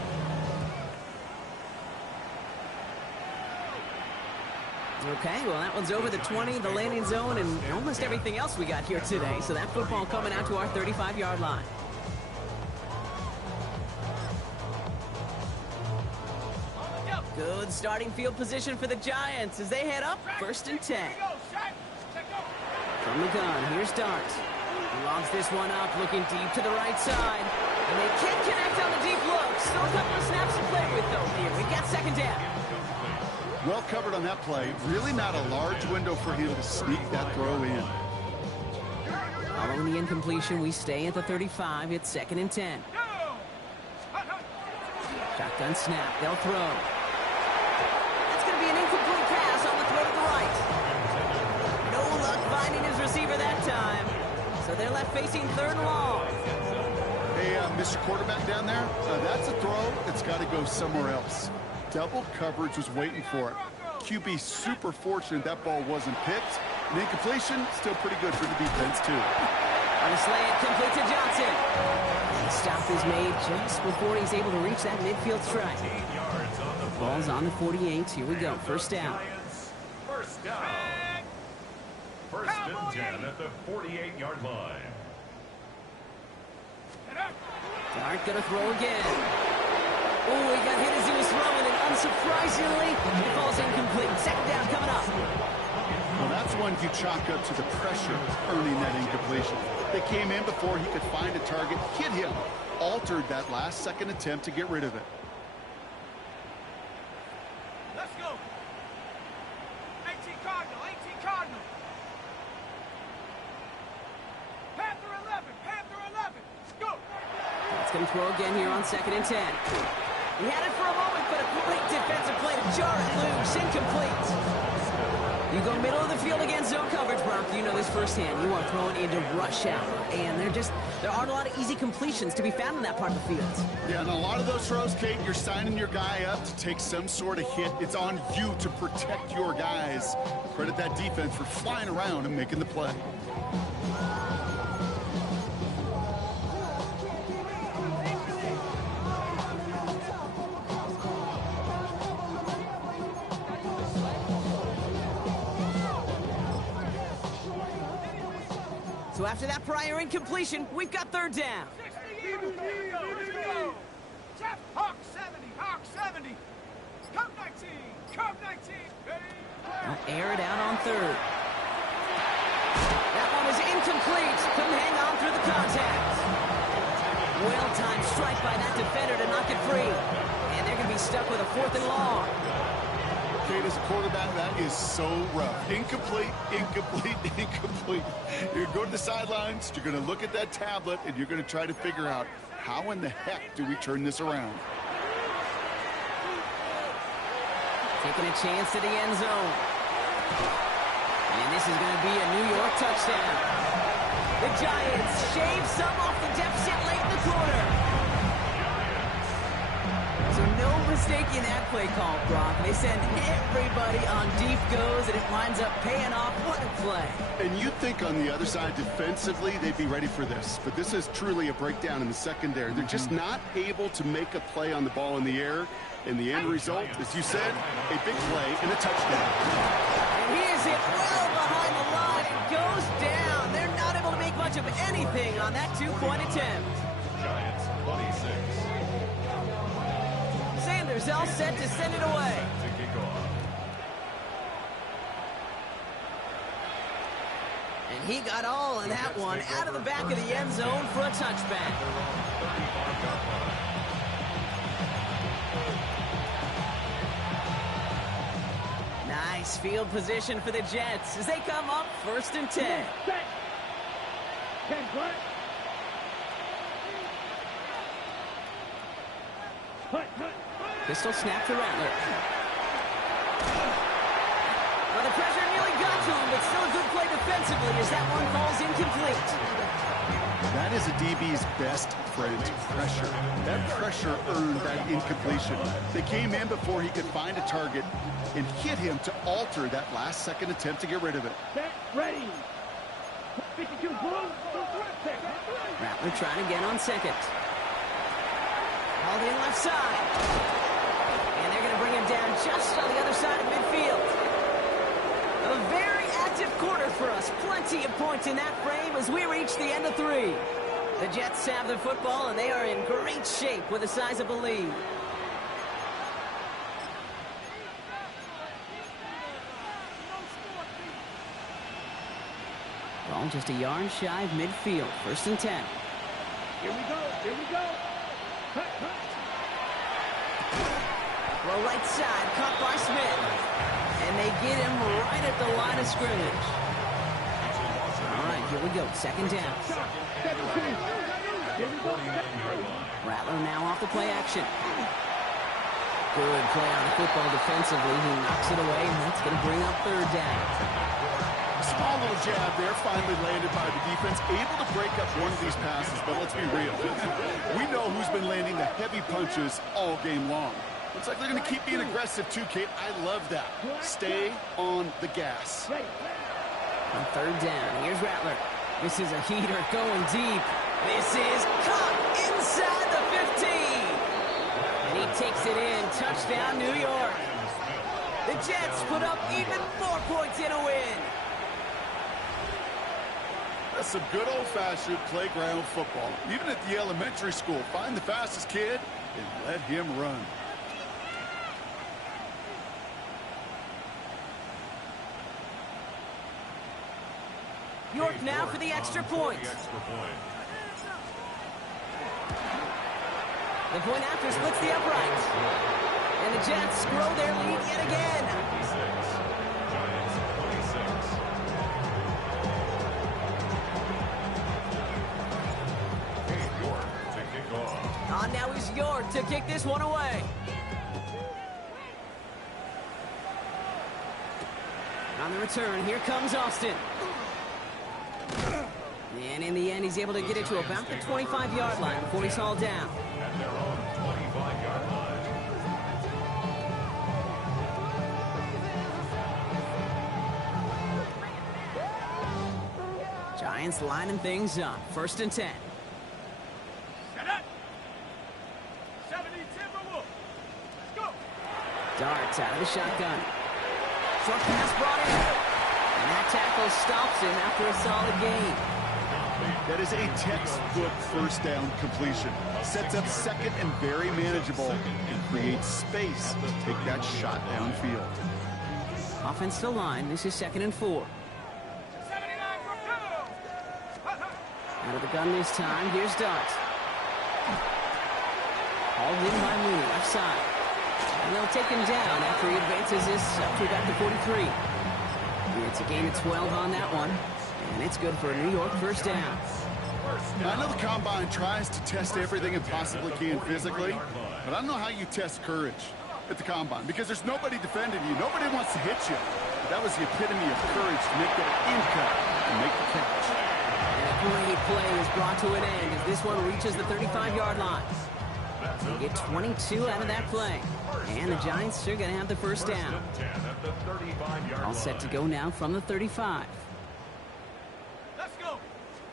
Okay, well, that one's over the 20, the landing zone, and almost everything else we got here today. So that football coming out to our 35-yard line. Good starting field position for the Giants as they head up 1st and 10. From the gun, here's Dart. He lobs this one up, looking deep to the right side. And they can't connect on the deep look. Still a couple of snaps to play with, though, here. We got 2nd down. Well covered on that play. Really not a large window for him to sneak that throw in. Following the the incompletion, we stay at the 35. It's 2nd and 10. Shotgun snap. They'll throw. That's going to be an incomplete pass on the throw to the right. No luck finding his receiver that time. So they're left facing 3rd and long. Hey, Mr. Quarterback down there, that's a throw that's got to go somewhere else. Double coverage was waiting for it. QB super fortunate that ball wasn't picked. And incompletion, still pretty good for the defense, too. On the slant, complete to Johnson. The stop is made just before he's able to reach that midfield strike. Ball's on the 48. Here we go. 1st down. First down. 1st and 10 at the 48-yard line. Dart gonna throw again. Oh, he got hit as he was throwing, and unsurprisingly, it falls incomplete. 2nd down coming up. Well, that's one you chalk up to the pressure earning that incompletion. They came in before he could find a target, hit him, altered that last second attempt to get rid of it. Let's go. 18 Cardinal, 18 Cardinal. Panther 11, Panther 11. Go. It's gonna throw again here on 2nd and 10. He had it for a moment, but a great defensive play to jar it loose. Incomplete. You go middle of the field against zone coverage, Brock. You know this firsthand. You are throwing into rush hour, and there aren't a lot of easy completions to be found in that part of the field. Yeah, and a lot of those throws, Kate, you're signing your guy up to take some sort of hit. It's on you to protect your guys. Credit that defense for flying around and making the play. So after that prior incompletion, we've got 3rd down. Hawk 70, Hawk 70. Come 19, come 19. I'll air it out on 3rd. That one is incomplete. Couldn't hang on through the contact. Well-timed strike by that defender to knock it free. And they're going to be stuck with a 4th and long. Kate, as a quarterback, that is so rough. Incomplete, incomplete, incomplete. You're going to go to the sidelines, you're going to look at that tablet, and you're going to try to figure out how in the heck do we turn this around? Taking a chance to the end zone. And this is going to be a New York touchdown. The Giants shave some off the deficit late in the quarter. So no mistaking that play call, Brock. They send everybody on deep goes, and it winds up paying off. What a play. And you'd think on the other side, defensively, they'd be ready for this. But this is truly a breakdown in the secondary. They're just not able to make a play on the ball in the air. And the end result, as you said, a big play and a touchdown. And he is hit well behind the line. It goes down. They're not able to make much of anything on that two-point attempt. Giants 26. Sanders all set to send it away. To kick off. And he got all in that one out of the back of the end zone for a touchback. Nice field position for the Jets as they come up 1st and 10. Pistol snap to Rattler. Well, the pressure nearly got to him, but still a good play defensively as that one falls incomplete. That is a DB's best friend, pressure. That pressure earned that incompletion. They came in before he could find a target and hit him to alter that last-second attempt to get rid of it. Ready. 52 blue. Rattler trying again on 2nd. Called in left side. And they're going to bring him down just on the other side of midfield. A very active quarter for us. Plenty of points in that frame as we reach the end of 3. The Jets have the football, and they are in great shape with a sizable lead. Ball just a yard shy of midfield. 1st and 10. Here we go. Here we go. Well, right side, caught by Smith. And they get him right at the line of scrimmage. All right, Here we go, second down. Rattler now off the play action. Good play on the football defensively. He knocks it away, and that's going to bring up third down. Small little jab there, finally landed by the defense. Able to break up one of these passes, but let's be real. We know who's been landing the heavy punches all game long. Looks like they're going to keep being aggressive too, Kate. I love that. Stay on the gas. On third down, here's Rattler. This is a heater going deep. This is caught inside the 15. And he takes it in. Touchdown, New York. The Jets put up even more points in a win. That's some good old-fashioned playground football. Even at the elementary school, find the fastest kid and let him run. York now for the extra point. The point after splits the uprights. And the Jets grow their lead yet again. On now is York to kick this one away. On the return, here comes Austin. And in the end, he's able to get it to about the 25-yard line before he's hauled down. At their own 25-yard line. Giants lining things up. 1st and 10. Set up. 70 Timberwolves. Let's go. Darts out of the shotgun. Short pass brought in. And that tackle stops him after a solid gain. That is a textbook first down completion. Sets up second and very manageable and creates space to take that shot downfield. Offense to line. This is 2nd and 4. 79 for two. Out of the gun this time. Here's Darts. Hauled in by Mooney, left side. And they'll take him down after he advances this up to about the 43. It's a gain of 12 on that one. And it's good for a New York first down. I know the Combine tries to test everything it possibly can physically, but I don't know how you test courage at the Combine because there's nobody defending you. Nobody wants to hit you. But that was the epitome of courage to make that in-cut and make the catch. And a great play is brought to an end as this one reaches the 35-yard line. They get 22 out of that play. And the Giants are going to have the first down. All set to go now from the 35. Let's go.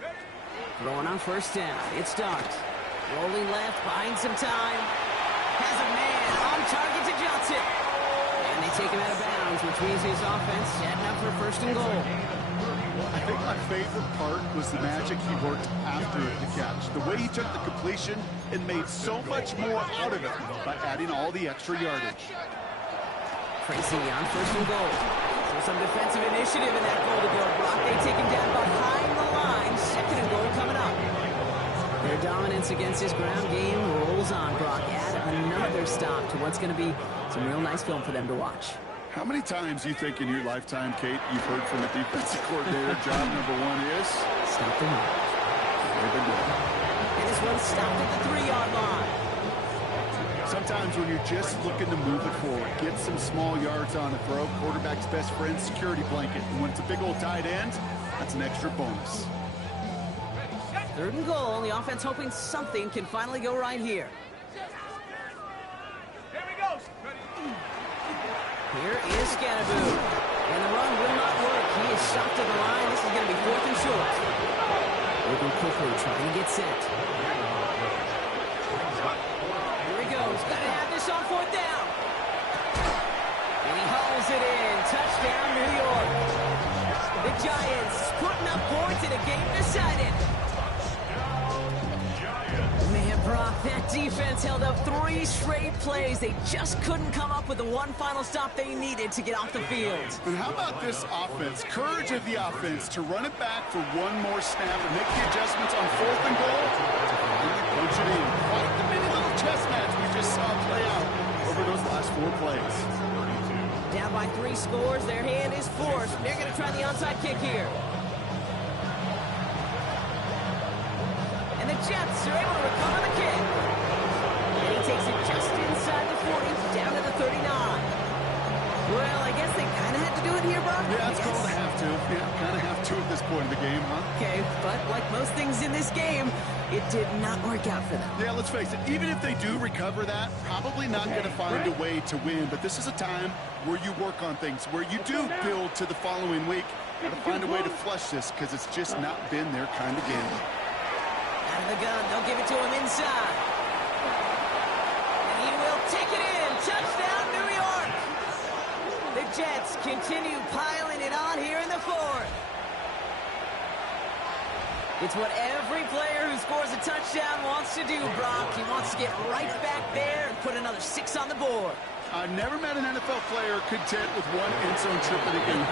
Ready? Throwing on first down. It's Darts. Rolling left, buying some time. Has a man on target to Johnson. And they take him out of bounds, which means his offense setting up for 1st and goal. I think my favorite part was the magic he worked after the catch. The way he took the completion and made so much more out of it by adding all the extra yardage. Tracy on 1st and goal. So some defensive initiative in that goal to go. Brock, they take him down behind the line. 2nd and goal coming up. Their dominance against his ground game rolls on. Brock add another stop to what's going to be some real nice film for them to watch. How many times do you think in your lifetime, Kate, you've heard from a defensive coordinator, job number 1 is? Stop the run. They've been doing it. And this one stopped at the 3-yard line. Sometimes when you're just looking to move it forward, get some small yards on the throw, quarterback's best friend, security blanket. And when it's a big old tight end, that's an extra bonus. 3rd and goal. The offense hoping something can finally go right here. Here we go. Ready? Here is Scannaboo. And the run will not work. He is stopped at the line. This is going to be 4th and short. Moving quickly, trying to get set. Here he goes. Got to have this on 4th down. And he hauls it in. Touchdown, New York. The Giants putting up points in a game decided. Man, Brock, that defense held up 3 straight plays. They just couldn't come up with the one final stop they needed to get off the field. And how about this offense? Courage of the offense to run it back for one more snap and make the adjustments on 4th and goal. Really punch it in. Quite the mini little chess match we just saw play out over those last 4 plays. Down by 3 scores, their hand is forced. They're going to try the onside kick here. Jets are able to recover the kick. And he takes it just inside the 40, down to the 39. Well, I guess they kind of had to do it here, Brock. Yeah, it's called a have to. Yeah, kind of have to at this point in the game, huh? Okay, but like most things in this game, it did not work out for them. Yeah, let's face it, even if they do recover that, probably not going to find a way to win. But this is a time where you work on things, where you do build to the following week. Got to find a way to flush this because it's just not been their kind of game. Out of the gun, they'll give it to him inside. And he will take it in. Touchdown, New York. The Jets continue piling it on here in the fourth. It's what every player who scores a touchdown wants to do, Brock. He wants to get right back there and put another 6 on the board. I've never met an NFL player content with one end zone trip in a game.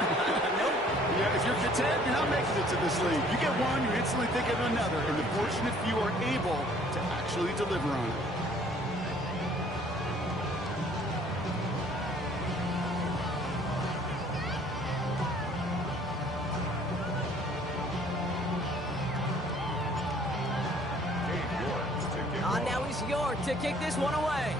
Nope. Yeah, if you're content, you're not making it to this league. You get one, you're instantly thinking of another, and the fortunate few are able to actually deliver on it. Now he's York to kick this one away.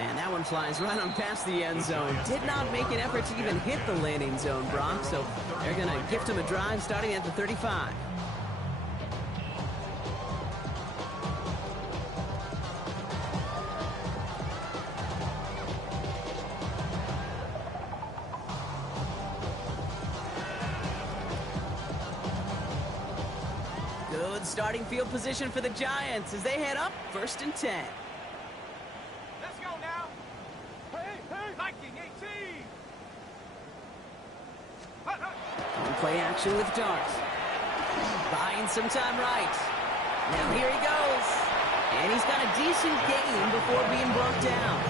And that one flies right on past the end zone. Did not make an effort to even hit the landing zone, Brock. So they're going to gift him a drive starting at the 35. Good starting field position for the Giants as they head up 1st and 10. Let's go now. Hey, hey, Viking 18. On play action with Dart. Buying some time right. Now here he goes. And he's got a decent game before being brought down.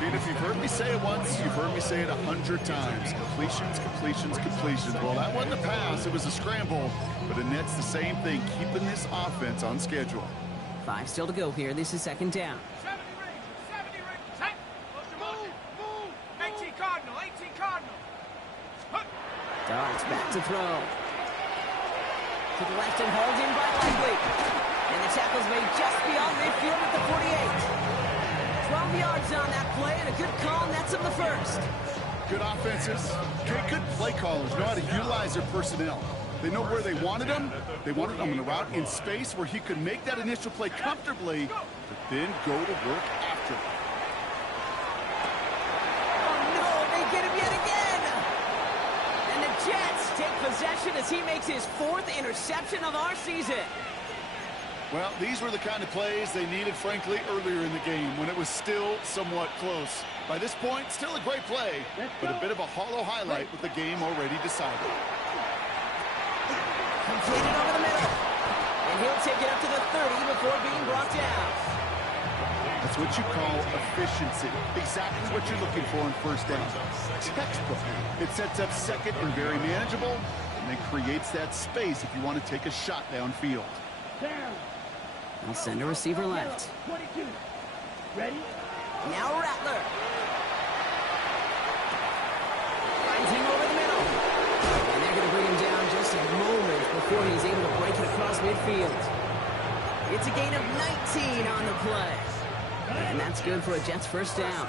Pete, if you've heard me say it once, you've heard me say it 100 times. Completions, completions, completions. Well, that wasn't a pass. It was a scramble. But it nets the same thing, keeping this offense on schedule. 5 still to go here. This is 2nd down. 70 ring, 70 ring. Set. Move, move. 18 Cardinal, 18 Cardinal. Darts back to throw. To the left and hauled in by Likely. And the tackle's made just beyond midfield at the 48. 12 yards on that play and a good call nets him the first. Good offenses, good play callers know how to utilize their personnel. They know where they wanted him. They wanted him in a route in space where he could make that initial play comfortably, but then go to work after. Oh no, they get him yet again! And the Jets take possession as he makes his 4th interception of our season. Well, these were the kind of plays they needed, frankly, earlier in the game when it was still somewhat close. By this point, still a great play, but a bit of a hollow highlight with the game already decided. Completed over the middle. And he'll take it up to the 30 before being brought down. That's what you call efficiency. Exactly what you're looking for in 1st down. Textbook. It sets up 2nd and very manageable, and then creates that space if you want to take a shot downfield. Down. I'll send a receiver left. 22. Ready? Now Rattler. Finds him over the middle. And they're going to bring him down just a moment before he's able to break it across midfield. It's a gain of 19 on the play. And that's good for a Jets 1st down.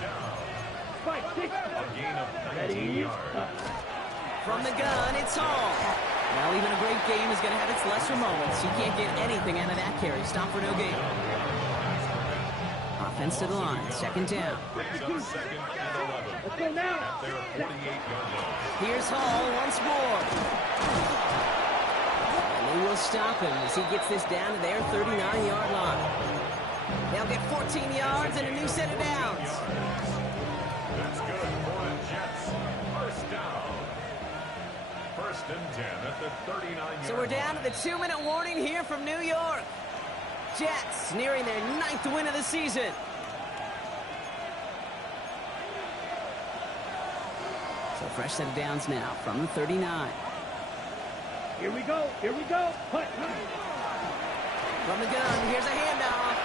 Fight, 6. A gain of 19 yards. From the gun, it's Hall. Well, even a great game is going to have its lesser moments. You can't get anything out of that carry. Stop for no gain. Offense to the line. 2nd down. Brings up 2nd and 11. Let's go now. At their 48-yard line. Here's Hall once more. And they will stop him as he gets this down to their 39-yard line. They'll get 14 yards and a new set of downs. That's good for the Jets. 1st down. 1st and 10 at the 39-yard So we're down to the 2-minute warning here from New York. Jets nearing their 9th win of the season. So fresh set of downs now from the 39. Here we go. Here we go. Punt. From the gun, here's a handoff.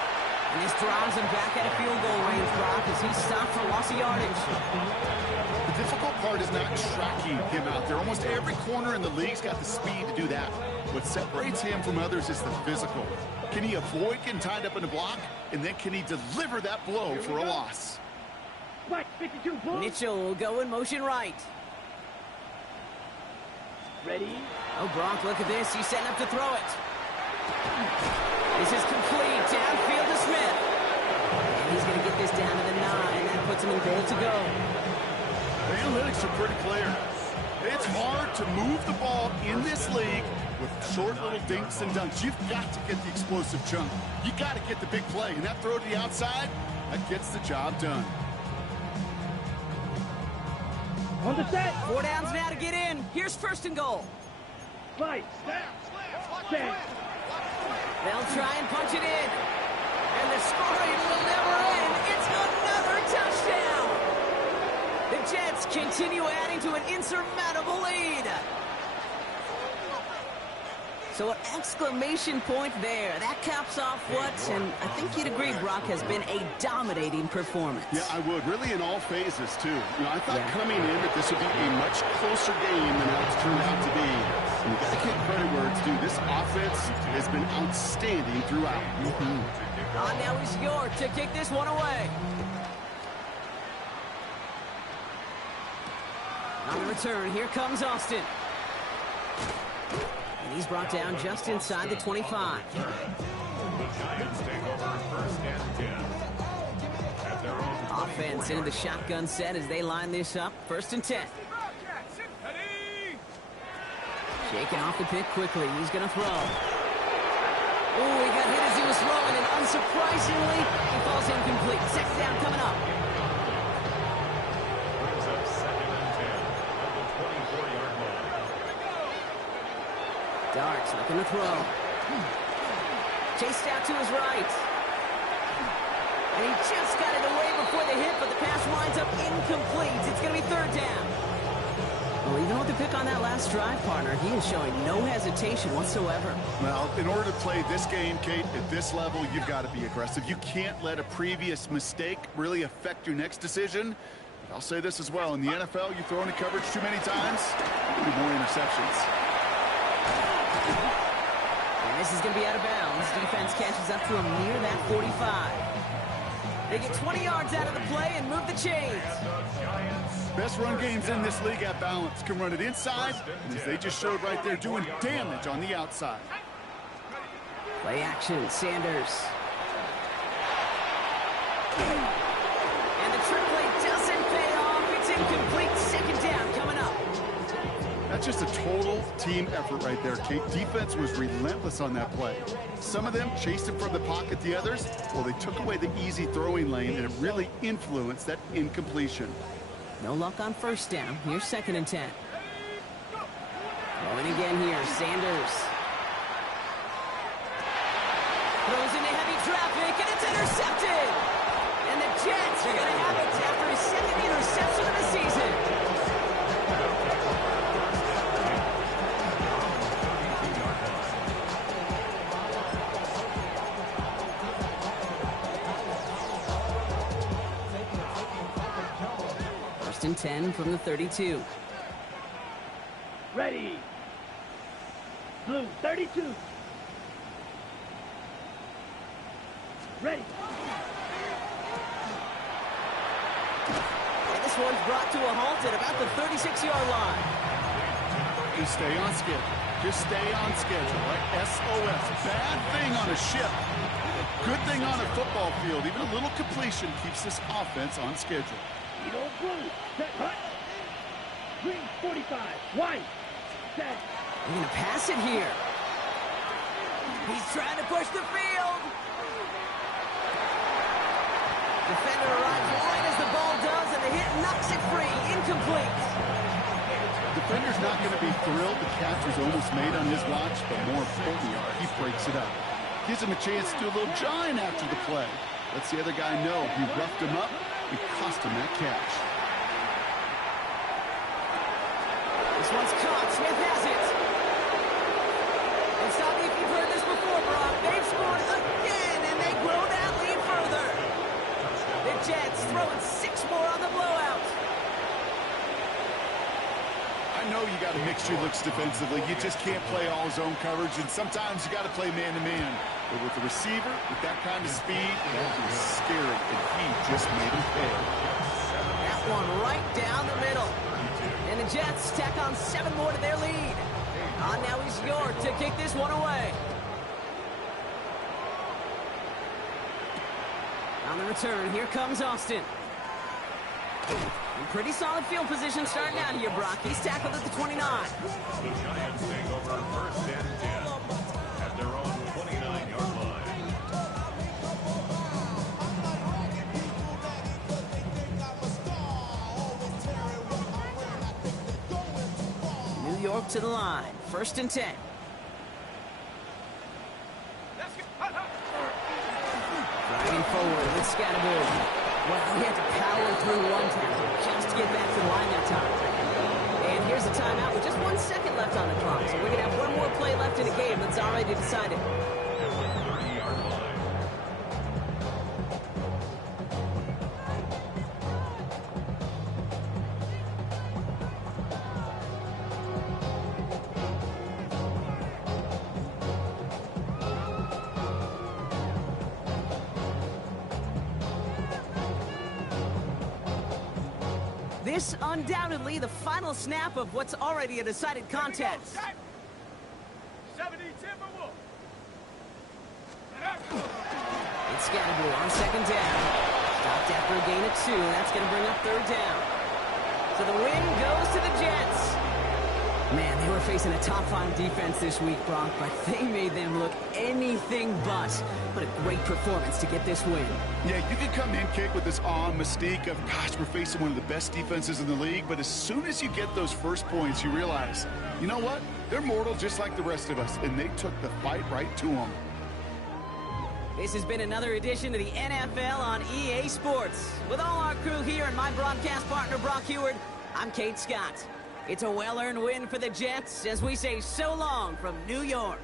And this drives him back at a field goal range, Brock, as he's stopped for loss of yardage. The difficult part is not tracking him out there. Almost every corner in the league's got the speed to do that. What separates him from others is the physical. Can he avoid getting tied up in a block? And then can he deliver that blow for a loss? Mitchell will go in motion right. Ready? Oh, Brock, look at this. He's setting up to throw it. This is complete. Downfield to Smith. And he's going to get this down to the 9. That puts him in goal to go. The analytics are pretty clear. It's hard to move the ball in this league with short little dinks and dunks. You've got to get the explosive chunk. You got to get the big play. And that throw to the outside, that gets the job done. On the set. 4 downs now to get in. Here's first and goal. Right. Set. They'll try and punch it in. And the scoring will never end. It's another touchdown. The Jets continue adding to an insurmountable lead. So an exclamation point there. That caps off what, and I think you'd agree, Brock, has been a dominating performance. Yeah, I would. Really in all phases, too. You know, I thought coming in that this would be a much closer game than how it's turned out to be. And you got to give credit where it's due. This offense has been outstanding throughout. Now he's York to kick this one away. On the return, here comes Austin. And he's brought down just inside the 25. The Giants take over first and 10. At their own Offense into the shotgun set as they line this up. First and 10. Shaking off the pick quickly. He's going to throw. Oh, he got hit as he was throwing, and unsurprisingly, he falls incomplete. Second down coming up. brings up second and 10 at the 24-yard line. Darts looking to throw. Chased out to his right. And he just got it away before the hit, but the pass winds up incomplete. It's going to be third down. Well, even with the pick on that last drive, partner, he is showing no hesitation whatsoever. Well, in order to play this game, Kate, at this level, you've got to be aggressive. You can't let a previous mistake really affect your next decision. But I'll say this as well. In the NFL, you throw into coverage too many times, there'll be more interceptions. And this is going to be out of bounds. Defense catches up to him near that 45. They get 20 yards out of the play and move the chains. Best run games in this league at balance. Can run it inside, and as they just showed right there, doing damage on the outside. Play action, Sanders. And the trick play doesn't pay off. It's incomplete. Second down coming up. That's just a total team effort right there, Kate. Defense was relentless on that play. Some of them chased him from the pocket. The others, well, they took away the easy throwing lane, and it really influenced that incompletion. No luck on first down. Here's second and 10. Throwing again here, Sanders. Throws into heavy traffic, and it's intercepted. And the Jets are going to have it after his second interception of the season. First and 10 from the 32. Ready. Blue, 32. Ready. And this one's brought to a halt at about the 36-yard line. Just stay on schedule. Just stay on schedule, right? SOS. Bad thing on a ship. Good thing on a football field. Even a little completion keeps this offense on schedule. Eagle blue. Set. Hut. Green 45. White. Set. They're going to pass it here. He's trying to push the field. Defender arrives right as the ball does, and the hit knocks it free. Incomplete. Defender's not going to be thrilled the catch was almost made on his watch, but more importantly, he breaks it up. Gives him a chance to do a little jawing after the play. Lets the other guy know he roughed him up and cost him that catch. This one's caught. Smith has it. And stop me if you've heard this before, Brock. They've scored again, and they grow that lead Jets throwing 6 more on the blowout. I know you got to mix your looks defensively. You just can't play all zone coverage, and sometimes you got to play man-to-man. But with the receiver, with that kind of speed, that is scary, and he just made him pay. That one right down the middle. And the Jets tack on 7 more to their lead. On now is York to kick this one away. On the return, here comes Austin. In pretty solid field position starting out here, Brock. He's tackled at the 29. The Giants take over first and 10 at their own 29-yard line. New York to the line. First and 10. Driving forward with Scatterboard. Well, he had to power through one tackle just to get back to the line that time. And here's a timeout with just 1 second left on the clock. So we're going to have one more play left in the game that's already decided. At the 30-yard line. This undoubtedly the final snap of what's already a decided contest. 70 Timberwolves. It's Scatterboard on second down. Stopped after a gain of 2. That's going to bring up third down. So the win goes to the Jets. Man, they were facing a top-5 defense this week, Brock, but they made them look anything but. What a great performance to get this win. Yeah, you can come in, kick with this awe and mystique of, gosh, we're facing one of the best defenses in the league, but as soon as you get those first points, you realize, you know what? They're mortal just like the rest of us, and they took the fight right to them. This has been another edition of the NFL on EA Sports. With all our crew here and my broadcast partner, Brock Heward, I'm Kate Scott. It's a well-earned win for the Jets as we say so long from New York.